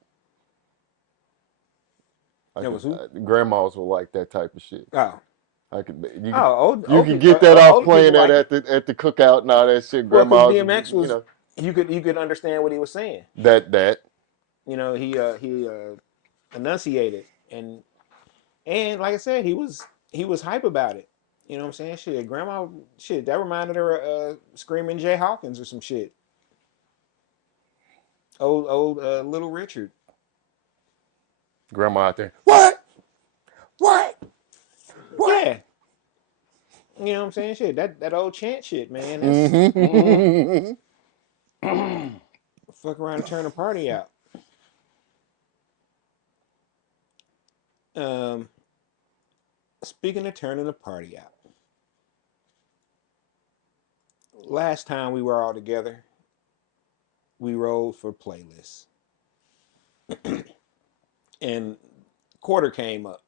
That was who? Grandmas will like that type of shit. Oh, I could you old can people, get that off older playing people that like at the cookout and all that shit. well, because Grandmas, DMX was, you could understand what he was saying. that He enunciated and like I said, he was hype about it. You know what I'm saying? Shit, grandma, shit, that reminded her of screaming Jay Hawkins or some shit. Old Little Richard. grandma out there. What? Yeah. You know what I'm saying? Shit, that old chant shit, man. That's Mm-hmm. fuck around and turn the party out. Um, Speaking of turning the party out, last time we were all together, we rolled for playlists, and quarter came up.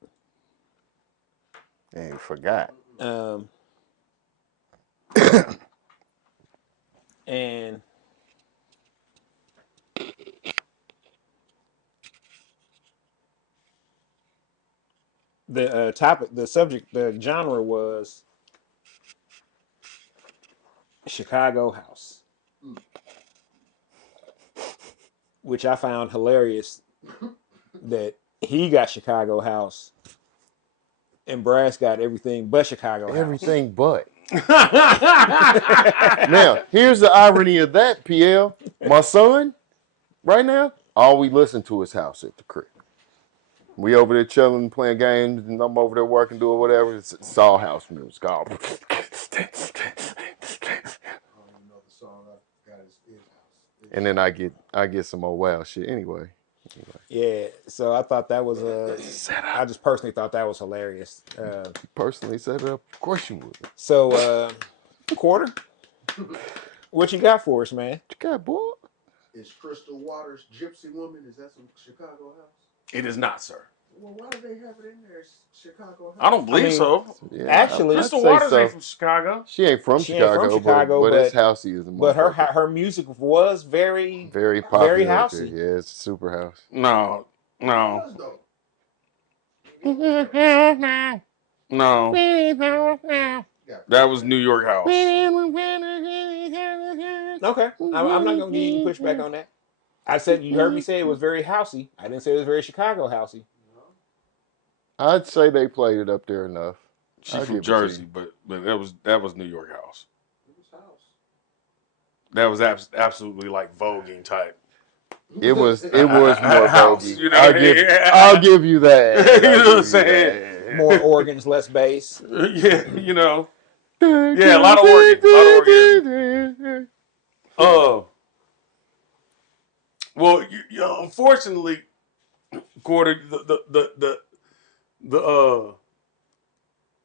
And forgot. Um, and the topic, the subject, the genre was Chicago House, which I found hilarious that he got Chicago House and Brass got everything but Chicago House. Everything but. Now, here's the irony of that, PL. My son, right now, all we listen to is house at the crib. We over there chilling, playing games, and I'm over there working, doing whatever. It's all house music. All. And then I get some old wild shit. Anyway. Yeah, so I thought that was I just personally thought that was hilarious. Personally set it up. Of course you would. What So quarter, what you got for us, man? you got, boy? Is Crystal Waters Gypsy Woman? Is that some Chicago house? It is not, sir. Well, why do they have it in there? It's Chicago I don't house. I believe mean, so. Yeah, actually, I'd Crystal say Waters ain't so. from Chicago. She ain't from she ain't from Chicago, Chicago, but it's housey as a but motherfucker. her music was very Very very popular up there. housey. Yeah, it's super house. No, It no, was though. It was though. no. Got That was New York House. Okay, I'm not gonna give you pushback on that. I said you heard me say it was very housey. I didn't say it was very Chicago housey. No, I'd say they played it up there enough. She's I'll from give it to you. Jersey, but that was New York House. it was house. That was absolutely like voguing type It was more house. bogey. You know, I'll give you that. you I'll know what I'm give you saying? More that. organs, less bass. Yeah, you know. Yeah, a lot of organ, a lot of orgasm. Uh, well, unfortunately, quarter the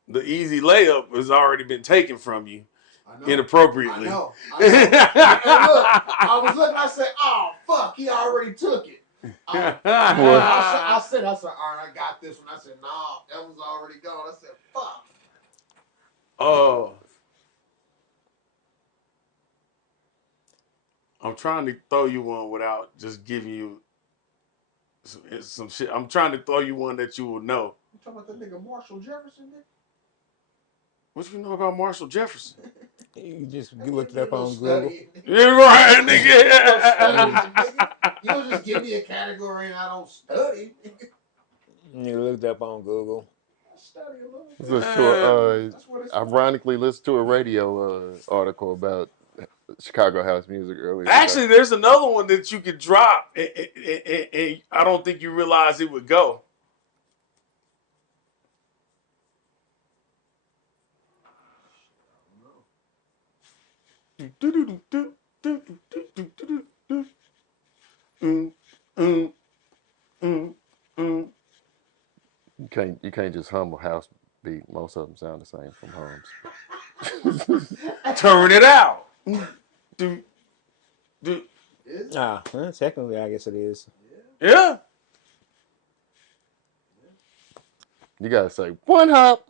the easy layup has already been taken from you I know. inappropriately. I know. Hey, look, I was looking. I said, "Oh fuck, he already took it." I said, "All right, I got this one." I said, "No, that was already gone." I said, "Fuck." Oh, I'm trying to throw you one without just giving you some shit. I'm trying to throw you one that you will know. You talking about that nigga Marshall Jefferson? Nigga? What you know about Marshall Jefferson? You looked it up on Google. You're right, Nigga. nigga. You don't just give me a category and I don't study. You looked up on Google. I study a little Let's bit. listen to That's what it's for. ironically, listen to a radio article about Chicago house music earlier today. Actually, there's another one that you could drop, and I don't think you realize it would go. You can't just hum a house beat. Most of them sound the same from hums. Turn it out. Do, do. Is it? Well, technically, I guess it is. Yeah. You gotta say one hop.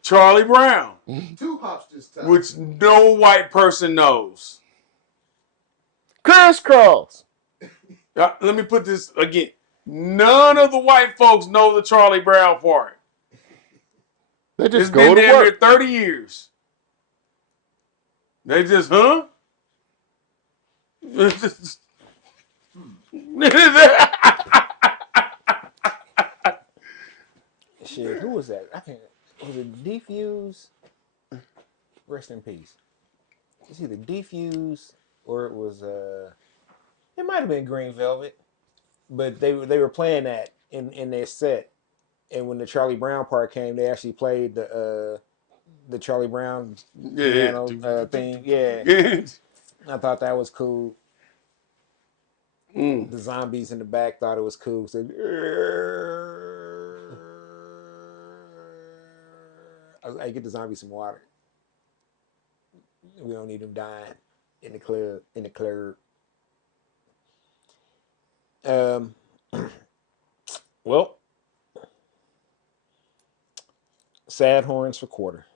Charlie Brown, 2 hops this time. which no white person knows. Crisscross. Let me put this again. None of the white folks know the Charlie Brown part. They just It's go been to damn near work. 30 years. They just, huh? Shit, who was that? I can't. Was it Defuse? Rest in peace. It's either Defuse or it was it might have been Green Velvet, but they were playing that in their set, and when the Charlie Brown part came, they actually played the Charlie Brown Yeah. piano thing. Yeah, I thought that was cool. Mm. The zombies in the back thought it was cool. So, I get the zombies some water. We don't need them dying in the club. In the club. Um. Well, sad horns for quarter.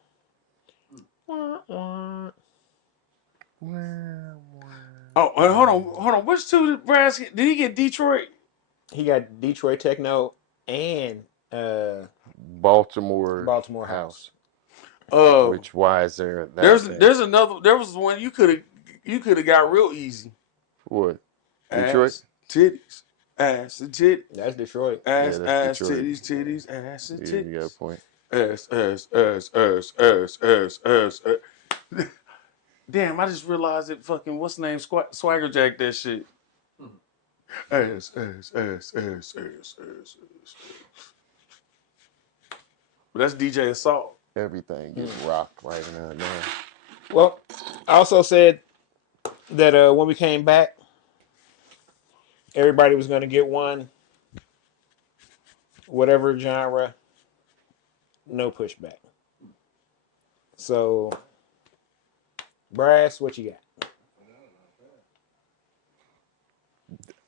Oh, hold on. Which two did Brass get? Did he get Detroit? He got Detroit Techno and Baltimore Baltimore House. house. Uh, Why is there that thing? there's another. There was one you could have got real easy. What? Detroit? Ass, titties, ass and titties, That's Detroit. Yeah, that's Detroit. titties, ass and Yeah, you got a titties, point. ass. Damn, I just realized that fucking what's the name Swagger Jack that shit. Ass. But that's DJ Assault. Everything gets rocked right now. Well, I also said that when we came back, everybody was going to get one, whatever genre, no pushback. So, Brass, what you got?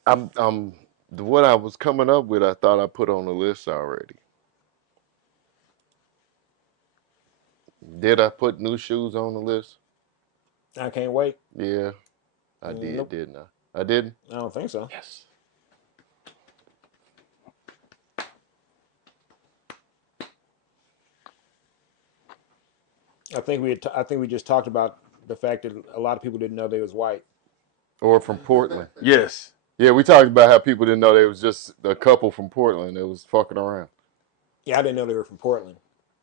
What I was coming up with, I thought I put on the list already. Did I put new shoes on the list? I can't wait. Yeah, I did, Nope, didn't I? I didn't. I don't think so. Yes. I think we just talked about the fact that a lot of people didn't know they was white. Or from Portland. Yes. Yeah, we talked about how people didn't know they was just a couple from Portland that was fucking around. Yeah, I didn't know they were from Portland,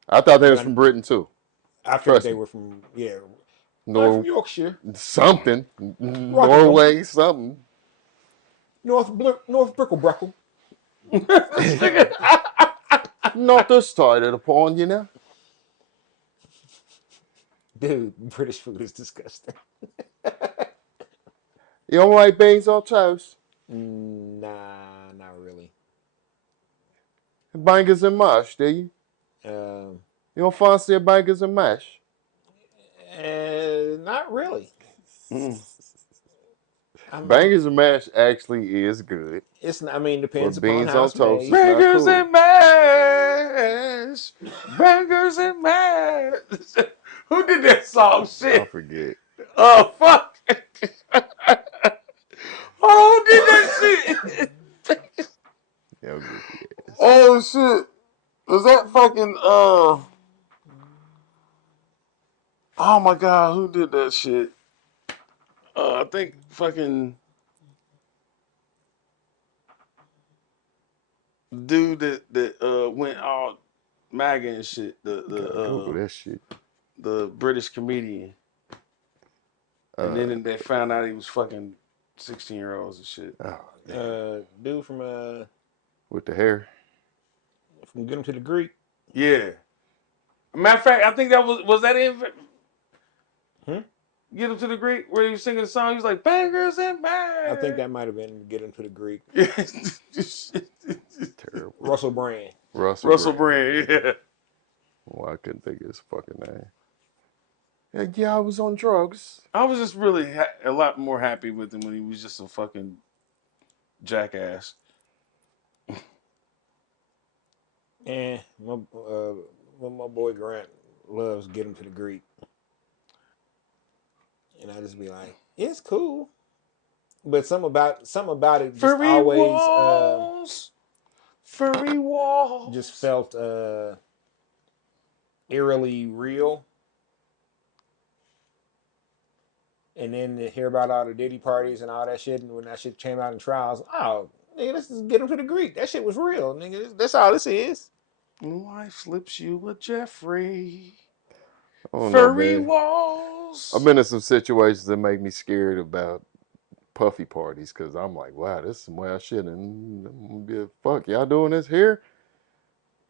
I thought they was but from Britain too. I figured Trust they me. were from I'm from Nor Yorkshire, something. Rockingham, Norway, something. North Bricklebreckle. Not this side of the pond, you know. Dude, British food is disgusting. You don't like beans on toast? Nah, not really. Bangers and mash, do you? Um, You don't fancy a bangers and mash? Not really. Mm. I'm. Bangers and mash actually is good. It's. I mean, depends But upon beans how on it's toast made. is not Bangers cool. and mash. Bangers and mash. Who did that song? I Shit. forget. Oh, fuck. Oh, who did that shit? Yo, goofy ass. Oh, shit. Was that fucking, oh my God, who did that shit? I think fucking dude that went all MAGA and shit. Gotta Google that shit. The British comedian. And Uh, then they found out he was fucking 16-year-olds and shit. oh, damn. Dude With the hair. from Get 'Em to the Greek. Yeah. Matter of fact, I think that was that in Hmm? Get Him to the Greek where he was singing the song. He was like bangers and bangers. I think that might have been Get 'Em to the Greek. Terrible. Russell Brand. Russell Brand. Yeah. Well, I couldn't think of his fucking name. Yeah, I was on drugs. I was just really a lot more happy with him when he was just a fucking jackass. And my boy Grant loves Get 'Em to the Greek. And I just be like, it's cool. But something about it just Furry always walls. Furry walls. just felt eerily real. And then to hear about all the Diddy parties and all that shit, and when that shit came out in trials, oh nigga, let's just Get 'Em to the Greek. That shit was real, nigga. That's all this is. Life slips you a Jeffrey. I don't know, Furry man. walls. I've been in some situations that make me scared about puffy parties because I'm like, wow, this is some wild shit. And I'm gonna be like, fuck, y'all doing this here?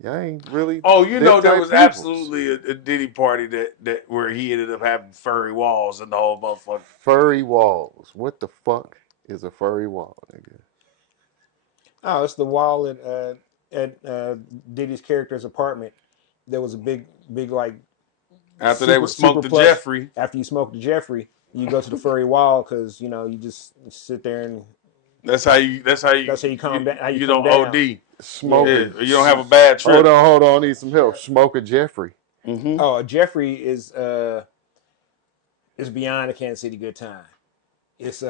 Y'all ain't really. Oh, you them know there type was peoples. absolutely a Diddy party that where he ended up having furry walls and the whole motherfucker. Furry walls. What the fuck is a furry wall, nigga? Oh, it's the wall at Diddy's character's apartment. There was a big like After they would smoke the plush. Jeffrey. After you smoke the Jeffrey, you go to the furry wall because you just sit there and That's how you calm down. How you you come don't down. OD. Smoke Yeah, a. you don't have a bad trip. Hold on. I need some help. Smoke a Jeffrey. Mm-hmm. Oh, a Jeffrey is beyond a Kansas City good time. It's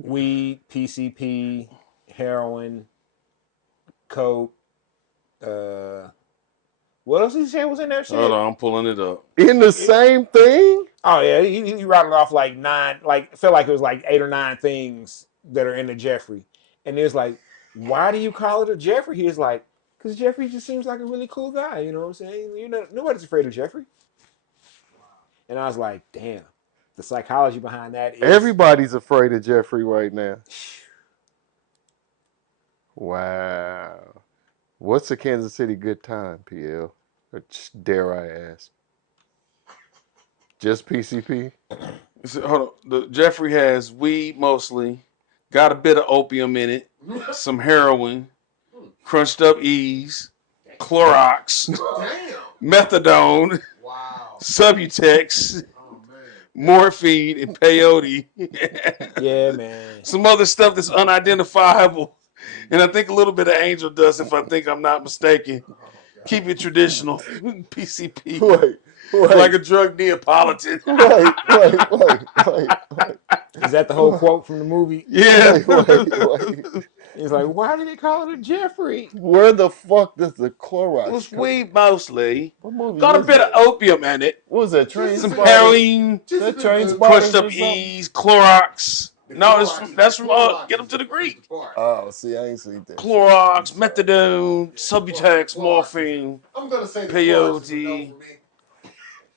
weed, PCP, heroin, coke. What else did he say was in that shit? Hold on, I'm pulling it up. In the same thing? Oh yeah, he rattled off like 9, like it felt like it was like 8 or 9 things that are in the Jeffrey, and it was like, why do you call it a Jeffrey? He was like, because Jeffrey just seems like a really cool guy. You know what I'm saying? Nobody's afraid of Jeffrey. And I was like, damn, the psychology behind that is Everybody's afraid of Jeffrey right now. Wow. What's a Kansas City good time, PL? Or dare I ask? Just PCP? Hold on. The Jeffrey has weed mostly, got a bit of opium in it, some heroin, crunched up E's, Clorox, Damn. methadone, Wow. Subutex, Oh man. morphine, and peyote. Yeah, man. Some other stuff that's unidentifiable. And I think a little bit of angel dust, if I think I'm not mistaken. Keep it traditional. PCP. Wait, Like a drug Neapolitan. wait. Is that the whole quote from the movie? Yeah. Wait. He's like, why did they call it a Jeffrey? Where the fuck does the It Clorox was come weed mostly. from? What movie Got a is bit of that? opium in it. What was that, Train Some Just- Spotting? heroin, Just That a Train bit of- crushed Spotting up or something? E's, Clorox. The No, Clorox- that's the from Clorox Get Them is to the Greek. is part. Oh, see, I ain't seen that shit. Clorox, I'm sorry. methadone, Subutex, Clorox is- morphine, I'm gonna say the Clorox is a no peyote. for me.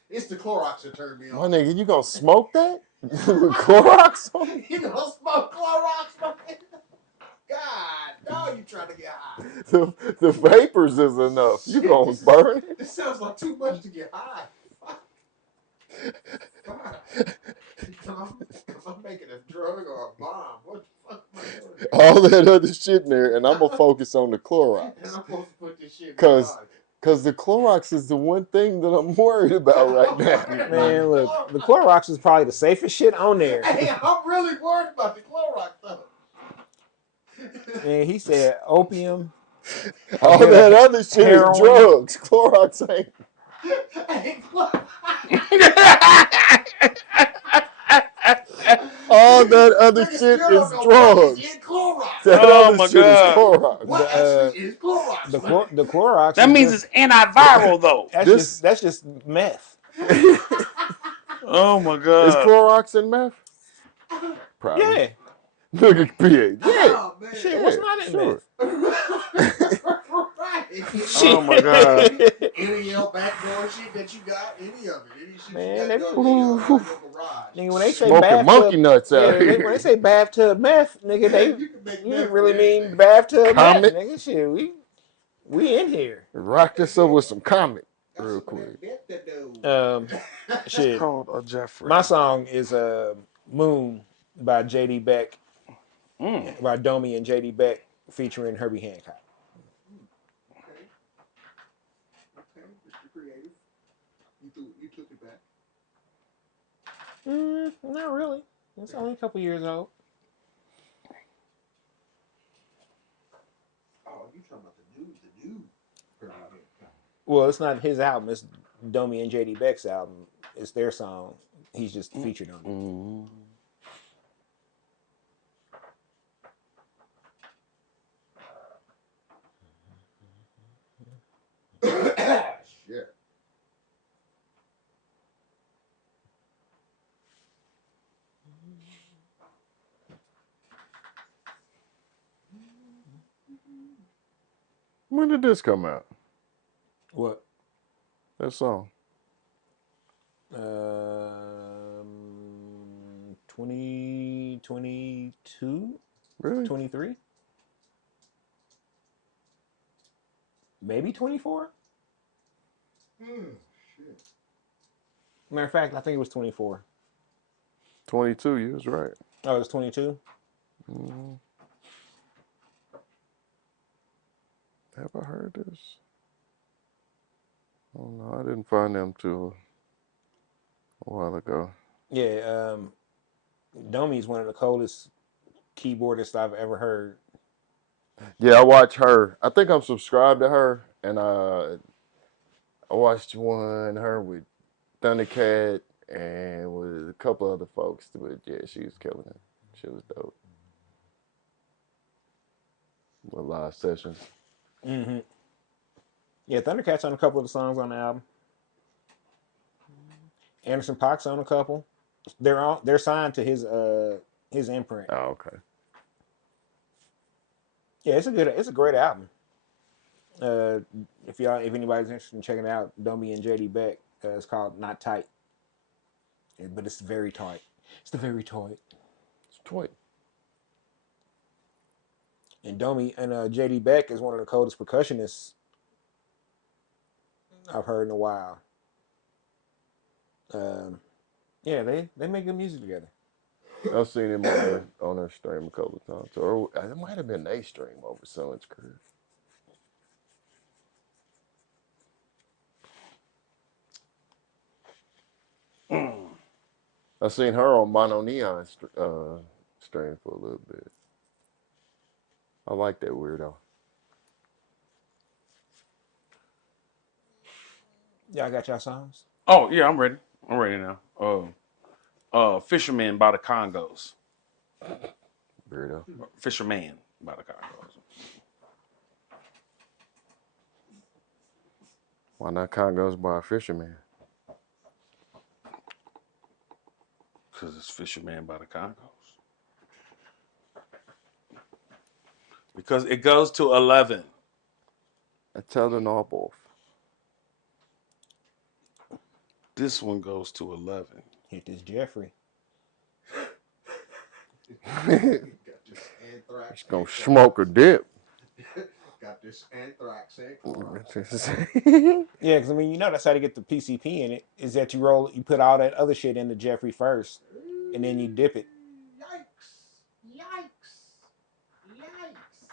It's the Clorox that turned me My on. nigga, you gonna smoke that? With Clorox on it? You gonna smoke Clorox, man? God, no, you trying to get high. The vapors is enough. You Shit, gonna this is- burn it? This sounds like too much to get high. Fuck. Because I'm making a drug or a bomb. What the fuck am I doing? All that other shit in there, and I'm gonna focus on the And Clorox. I'm supposed to put this shit in my 'Cause- body. Cause the Clorox is the one thing that I'm worried about right now. Man, look, the Clorox is probably the safest shit on there. Hey, I'm really worried about the Clorox though. Man, he said opium. All bit of that other shit heroin. is drugs. Clorox ain't. Hey, Clorox. All that other Nigga shit still don't is know what drugs. is in Clorox. That Oh, other my shit is God. Clorox. What actually is Clorox? The Clorox. That is means just, it's antiviral, though. that's just meth. Oh, my Is God. Clorox in meth? Probably. Yeah. Look at PA. Yeah. Oh, man. Shit, what's Yeah, not in sure. Right. Oh, my God. Any of your backdoor shit that you got, any of it, any shit Man, you they got be- in your garage. Nigga, when they say Smoking monkey bathtub, nuts out yeah, here. when they say bathtub meth, nigga, they You can make you meth really with mean anything. bathtub Comet. meth, nigga. Shit, we in here. Rock this up with some Comet Got real some of quick. that meth to do. It's Shit. called a Jeffrey. My song is Moon by JD Beck, Mm. by Domi and JD Beck, featuring Herbie Hancock. Okay. Okay, Mr. Creative. You took it back. Not really. It's only a couple years old. Oh, you talking about the new Herbie Hancock. Well, it's not his album. It's Domi and JD Beck's album. It's their song. He's just featured on it. Mm. Shit. When did this come out? What? That song. 2022, Really? 23, maybe 24. Shit. Matter of fact, I think it was 24. 22, you was right. Oh, it was 22. Mhm. Have I heard this? Oh no, I didn't find them till a while ago. Yeah, Domi's one of the coldest keyboardists I've ever heard. Yeah, I watch her. I think I'm subscribed to her, and I watched her with Thundercat and with a couple other folks. But yeah, she was killing it. She was dope. With live sessions. Mm-hmm. Yeah, Thundercat's on a couple of the songs on the album. Anderson .Paak's on a couple. They're signed to his imprint. Oh, okay. Yeah, it's a great album. If anybody's interested in checking it out, Domi and JD Beck. It's called Not Tight, but it's very tight. It's the very tight. It's toy. And Domi and JD Beck is one of the coldest percussionists I've heard in a while. Yeah, they make good music together. I've seen him on her stream a couple of times. Or it might have been a stream over someone's career. I seen her on Mono Neon stream for a little bit. I like that weirdo. Y'all got y'all songs? Oh yeah, I'm ready. I'm ready now. Fisherman by the Congos. Weirdo. Fisherman by the Congos. Why not Congos by a fisherman? Because it's Fisherman by the Congos. Because it goes to 11. I tell the knob off. This one goes to 11. Hit this Jeffrey. Got this anthrax. It's gonna smoke a dip. Got this anthrax. Yeah, because I mean, you know that's how to get the PCP in it. Is that you put all that other shit in the Jeffrey first, and then you dip it. Yikes! Yikes! Yikes!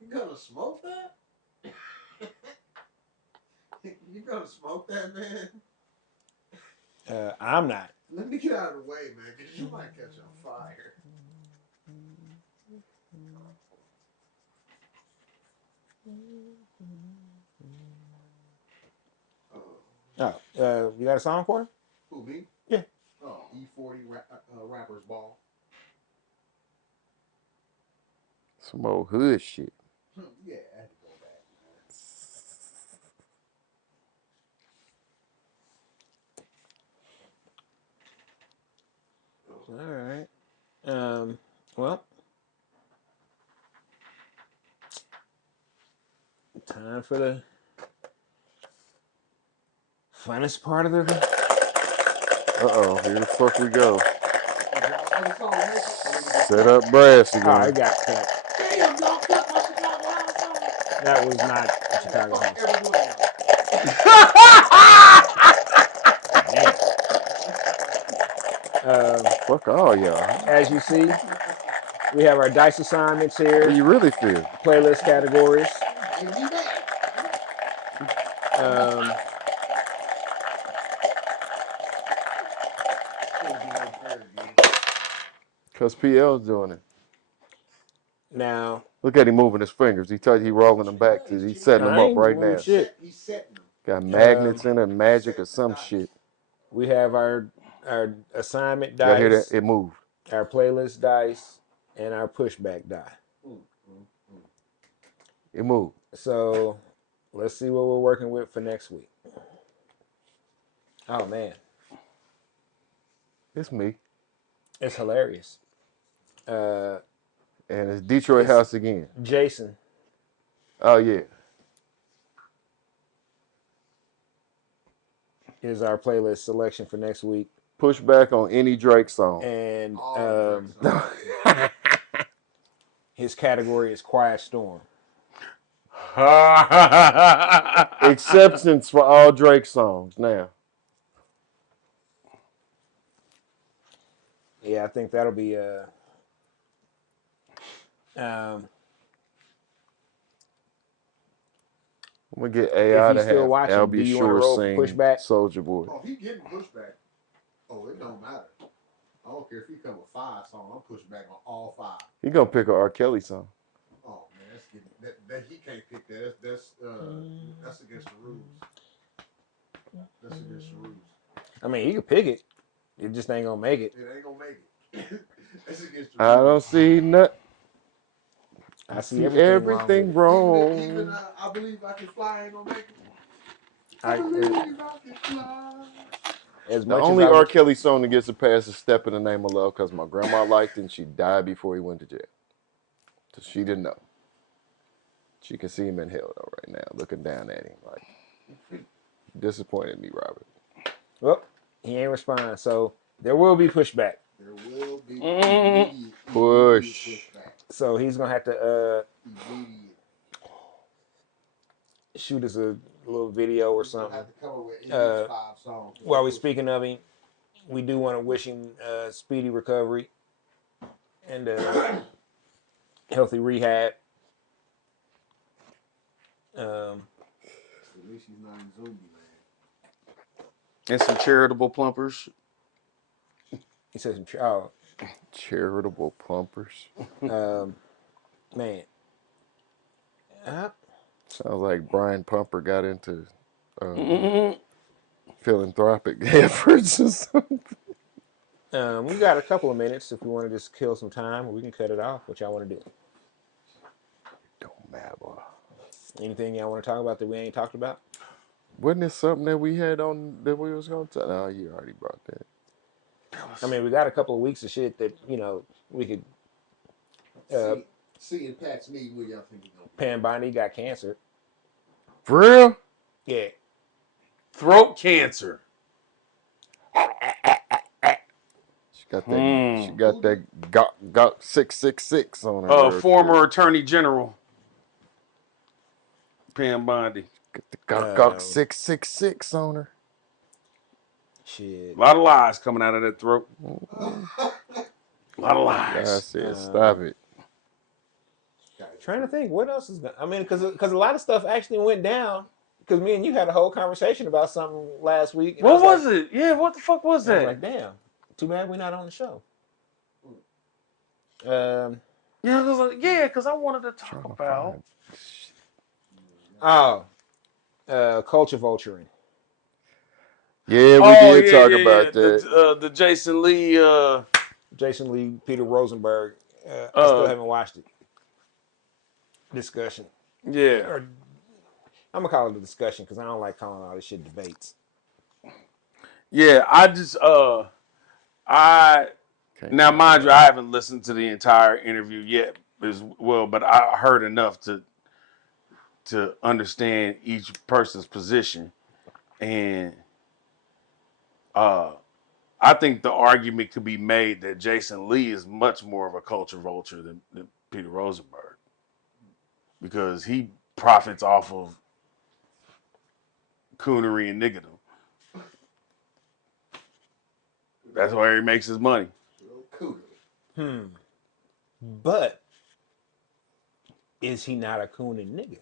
You gonna smoke that? You gonna smoke that, man? I'm not. Let me get out of the way, man, because you might catch on fire. You got a song for him? Who, me? Yeah. Oh, E40 Rapper's Ball. Some old hood shit. Yeah, I had to go back, All right. Well, time for the funnest part of the. Uh-oh, here the fuck we go. man. Set up brass Oh, again. it got cut. Damn, y'all cut my Chicago House song. That was not Chicago House. Damn. Fuck all y'all. As you see, we have our dice assignments How here. you really feel? Playlist categories. Um, Cause PL's doing it. now, Look at him moving his fingers. He rolling them back. He's setting them I up ain't right moving now. shit. He's setting them. Got magnets in it, magic or some shit. We have our assignment Y'all hear that? dice, It moved. our playlist dice, and our pushback die. It moved. So let's see what we're working with for next week. Oh man, It's me. it's hilarious. And it's Detroit House again. Jason. Oh yeah. Is our playlist selection for next week. Push back on any Drake song. And his category is Quiet Storm. Exceptions for all Drake songs now. Yeah, I think that'll be I'm gonna get AI if to he's still have watching, do Albie you want to Shore roll for sing pushback? Soldier Boy. Oh, he getting pushback. Oh, it don't matter. I don't care if he come with 5 songs. I'm pushing back on all 5. He gonna pick a R. Kelly song. Oh man, that's getting that he can't pick that. That's against the rules. That's against the rules. I mean, he could pick it. It just ain't gonna make it. It ain't gonna make it. That's against the rules. I don't see nothing. I see everything wrong. Even I believe I can fly ain't gonna make it. I believe I can fly. As The much only as R. Kelly song that gets a pass is Step in the Name of Love because my grandma liked it and she died before he went to jail. So she didn't know. She can see him in hell though right now, looking down at him like disappointed me, Robert. well, he ain't responding, so there will be pushback. There will be immediate Push. pushback. So he's gonna have to Immediate. shoot us a little video or He's gonna something. have to come up with at least 5 songs. While we're speaking of him, we do want to wish him speedy recovery and healthy rehab. At least he's not in zombie land. And some charitable plumpers. He said some. Charitable plumpers. Man. Uh, Sounds like Brian Pumper got into Mm-mm. philanthropic efforts or something. we got a couple of minutes if we want to just kill some time, or we can cut it off. What y'all want to do? Don't matter. Anything y'all want to talk about that we ain't talked about? Wasn't it something that we had on that we was going to talk? No, you already brought that. I mean, we got a couple of weeks of shit that we could. See, in Pat's meeting, where y'all think he's gonna be? Pam Bondi got cancer. For real? Yeah. Throat cancer. She got that. She got that got 666 on her. Former quick. Attorney General Pam Bondi. Get the got 666 on her. Shit. A lot of lies coming out of that throat. A lot of lies. I said, stop it. Trying to think what else is going. I mean, because a lot of stuff actually went down. Because me and you had a whole conversation about something last week. What was it? Yeah, what the fuck was that? I was like, damn. Too bad we're not on the show. Because I wanted to talk about. Culture vulturing. Yeah, we did talk about that. The Jason Lee. Jason Lee, Peter Rosenberg. I still haven't watched it. Discussion. Yeah. I'm gonna call it a discussion because I don't like calling all this shit debates. Yeah, now mind you, I haven't listened to the entire interview yet as well, but I heard enough to understand each person's position, and I think the argument could be made that Jason Lee is much more of a culture vulture than Peter Rosenberg, because he profits off of coonery and niggerdom. That's where he makes his money. But is he not a coon and nigger?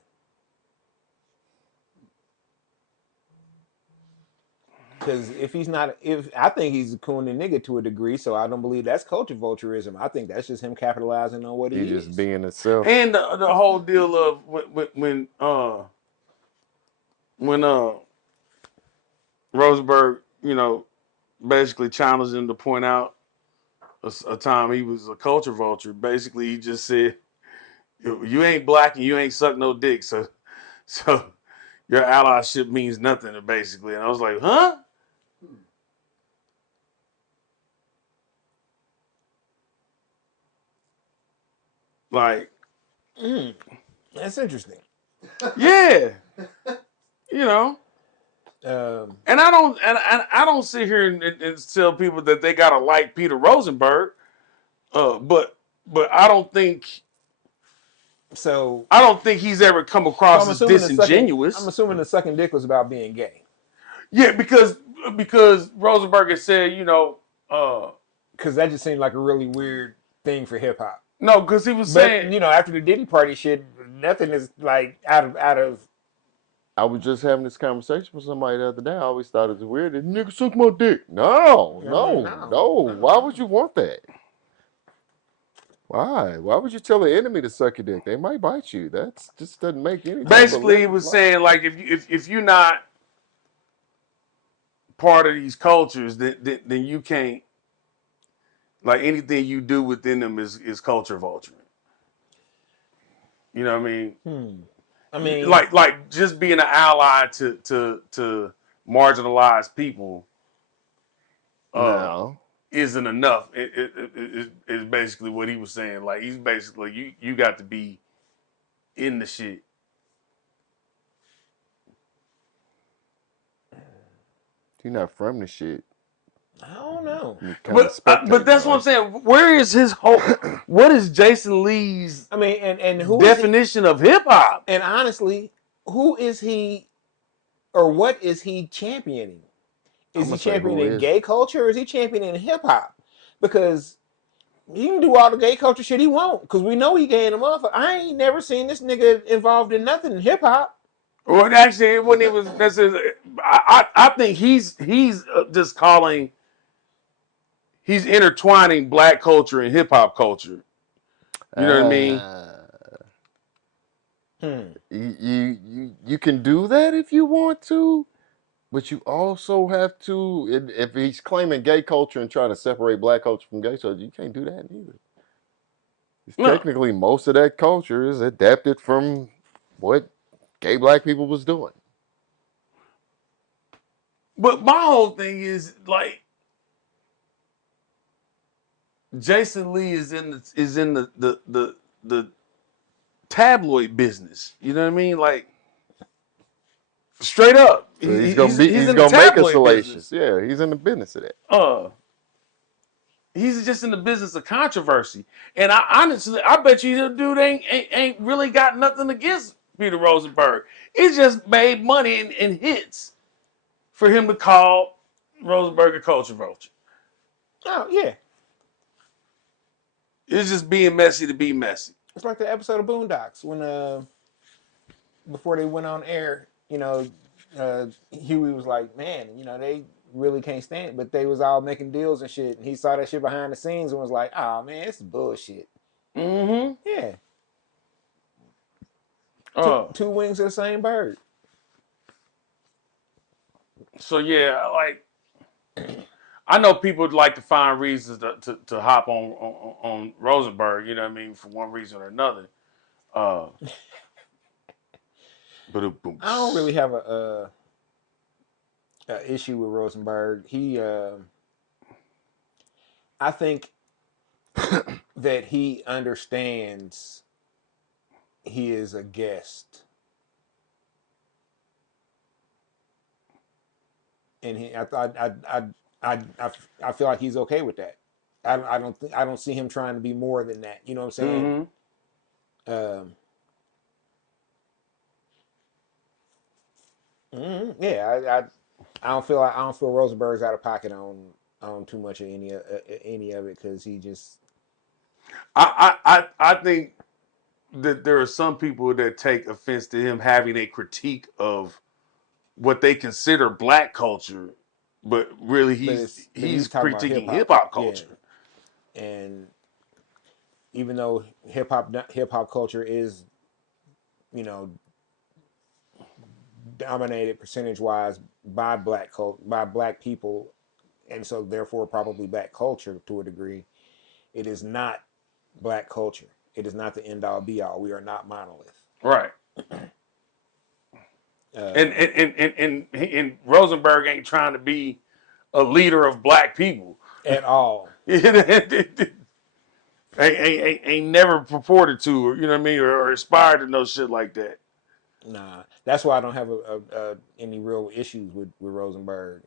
Because I think he's a coon and nigger to a degree, so I don't believe that's culture vulturism. I think that's just him capitalizing on what he is. He just being himself. And the whole deal of when Rosenberg, basically challenged him to point out a time he was a culture vulture. Basically, he just said, "You ain't black and you ain't suck no dick, so your allyship means nothing." Basically, and I was like, "Huh?" Like, that's interesting. Yeah, and I don't sit here and tell people that they gotta like Peter Rosenberg, but I don't think he's ever come across as disingenuous. I'm assuming the sucking dick was about being gay. Yeah, because Rosenberg had said, because that just seemed like a really weird thing for hip hop. No, because he was saying, after the Diddy Party shit, nothing is like out of. I was just having this conversation with somebody the other day. I always thought it was weird. This nigga suck my dick. No. Why would you want that? Why? Why would you tell an enemy to suck your dick? They might bite you. That just doesn't make any sense. Basically, he was saying, like, if you're not part of these cultures, then you can't, like, anything you do within them is culture vulturing. You know what I mean? I mean, like just being an ally to marginalized people isn't enough. It is basically what he was saying. Like, he's basically, you got to be in the shit. You're not from the shit. I don't know. But that's what I'm saying. Where is his whole? What is Jason Lee's? I mean, and who definition of hip hop? And honestly, who is he, or what is he championing? Is he championing gay culture, or is he championing hip hop? Because he can do all the gay culture shit he want, because we know he gay in the motherfucker. I ain't never seen this nigga involved in nothing in hip hop. Well, actually, when it was necessary, I think he's just calling he's intertwining black culture and hip hop culture. You know what I mean? You can do that if you want to, but you also have to. If he's claiming gay culture and trying to separate black culture from gay culture, you can't do that either. It's No. technically, most of that culture is adapted from what gay black people was doing. But my whole thing is like Jason Lee is in the tabloid business. You know what I mean? Like straight up, So he's he's in the gonna make it tabloid salacious. business. Yeah, he's in the business of that. Uh, he's just in the business of controversy. And I honestly, I bet you the dude ain't really got nothing against Peter Rosenberg. It's just made money and hits for him to call Rosenberg a culture vulture. Oh yeah, It's just being messy to be messy. it's like the episode of Boondocks when before they went on air, Huey was like, man, they really can't stand it, but they was all making deals and shit, and he saw that shit behind the scenes and was like, oh man, it's bullshit. Mm-hmm. Yeah, Uh, two wings of the same bird. so yeah, like I know people would like to find reasons to hop on Rosenberg, you know what I mean, for one reason or another. Uh, but I don't really have a issue with Rosenberg. I think that he understands he is a guest, and I feel like he's okay with that. I don't see him trying to be more than that. You know what I'm saying? mm-hmm. Um, yeah, I don't feel Rosenberg's out of pocket on too much of any of it because he just I think that there are some people that take offense to him having a critique of what they consider black culture, but really but he's he's talking about hip critiquing hip hop, hop yeah, culture. and even though hip hop culture is you know dominated percentage wise by by black people, and so therefore probably black culture to a degree, it is not black culture. It is not the end all be all. We are not monolith. Right. And Um, and Rosenberg ain't trying to be a leader of black people. at all. ain't never purported to, or you know what I mean, or aspired to no shit like that. Nah, that's why I don't have any real issues with Rosenberg.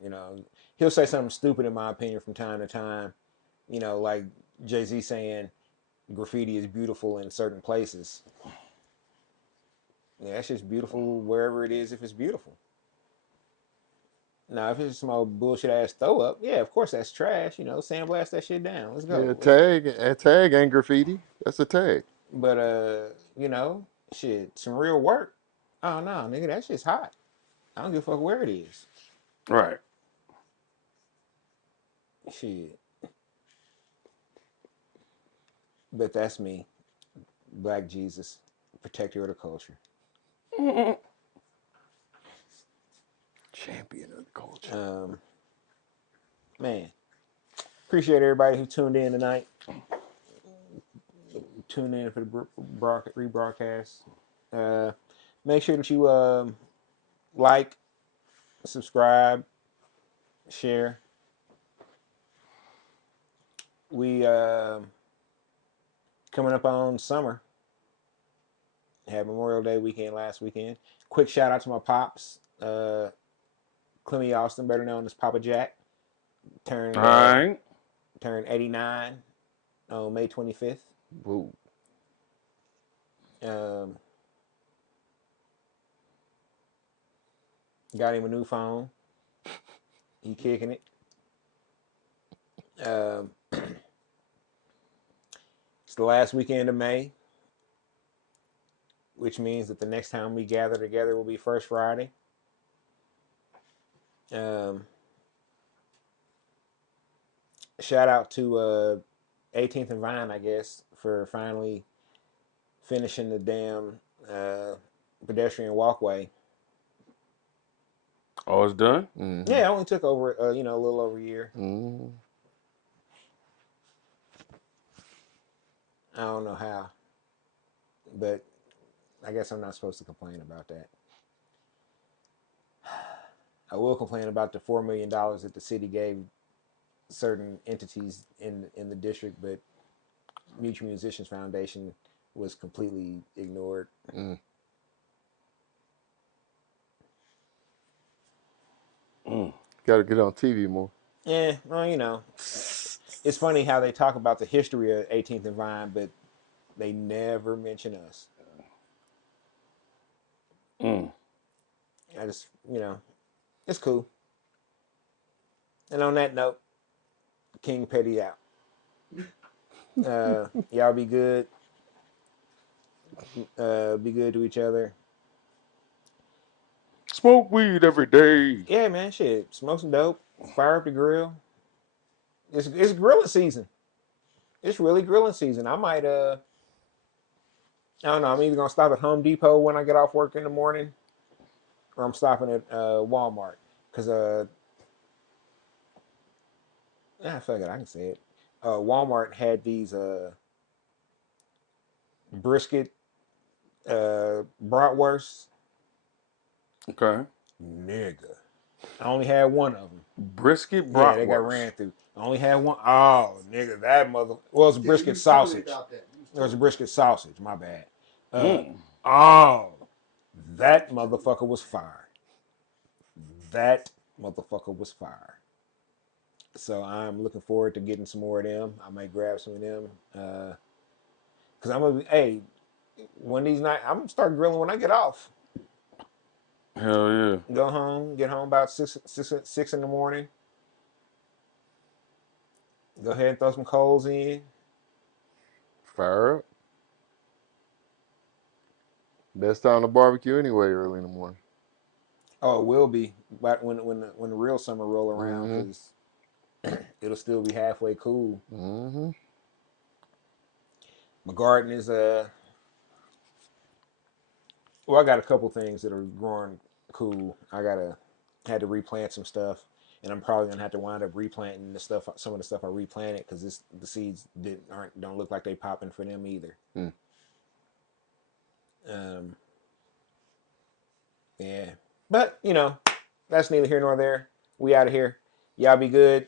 He'll say something stupid in my opinion from time to time. Like Jay-Z saying graffiti is beautiful in certain places. Yeah, that's just beautiful wherever it is if it's beautiful. Now, if it's some old bullshit ass throw up, yeah, of course that's trash. Sandblast that shit down. Let's Yeah, go. tag ain't graffiti. That's a tag. But shit, some real work. Oh no, nigga, that shit's hot. I don't give a fuck where it is. Right. Shit. But that's me, Black Jesus, protector of the culture. Champion of the culture. Um, man, appreciate everybody who tuned in tonight. Tune in for the rebroadcast. Uh, Make sure that you like, subscribe, share. We coming up on summer. Had Memorial Day weekend last weekend. Quick shout out to my pops, Clemmy Austin, better known as Papa Jack, All turned right. turned 89 on May 25th. Woo. Um, got him a new phone. He kicking it. Um, it's the last weekend of May, which means that the next time we gather together will be First Friday. Um, shout out to 18th and Vine, I guess, for finally finishing the damn pedestrian walkway. Oh, it's done? Mm-hmm. Yeah, it only took over, a little over a year. Mm-hmm. I don't know how, but I guess I'm not supposed to complain about that. I will complain about the $4 million that the city gave certain entities in the district, but Mutual Musicians Foundation was completely ignored. Mm. Mm. Got to get on TV more. Yeah, well, it's funny how they talk about the history of 18th and Vine, but they never mention us. Mm. I just, it's cool. And on that note, King Petty out. Y'all be good. Be good to each other. Smoke weed every day. Yeah, man, shit. Smoke some dope. Fire up the grill. It's grilling season. It's really grilling season. I don't know. I'm either gonna stop at Home Depot when I get off work in the morning, or I'm stopping at Walmart because fuck it, I can say it. Walmart had these brisket bratwursts. Okay. Nigga, I only had one of them. Brisket Yeah, they got bratwurst. ran through. I only had one. Oh, nigga, that mother. Well, it's a Yeah, you brisket was telling me sausage. about that. You was It was telling a me. brisket sausage. My bad. Uh, Mm. oh, that motherfucker was fire. That motherfucker was fire. So I'm looking forward to getting some more of them. I might grab some of them. Cause I'm gonna be, hey, one of these nights I'm gonna start grilling when I get off. Hell yeah. Go home, get home about six in the morning. Go ahead and throw some coals in. Fire up. Best time to barbecue anyway, early in the morning. Oh, it will be, but when the real summer roll around, Mm-hmm. cause it'll still be halfway cool. Mm-hmm. My garden is well, I got a couple things that are growing cool. Had to replant some stuff, and I'm probably gonna have to wind up replanting some of the stuff I replanted because the seeds don't look like they popping for them either. Mm. Um, yeah, but that's neither here nor there. We out of here. Y'all be good.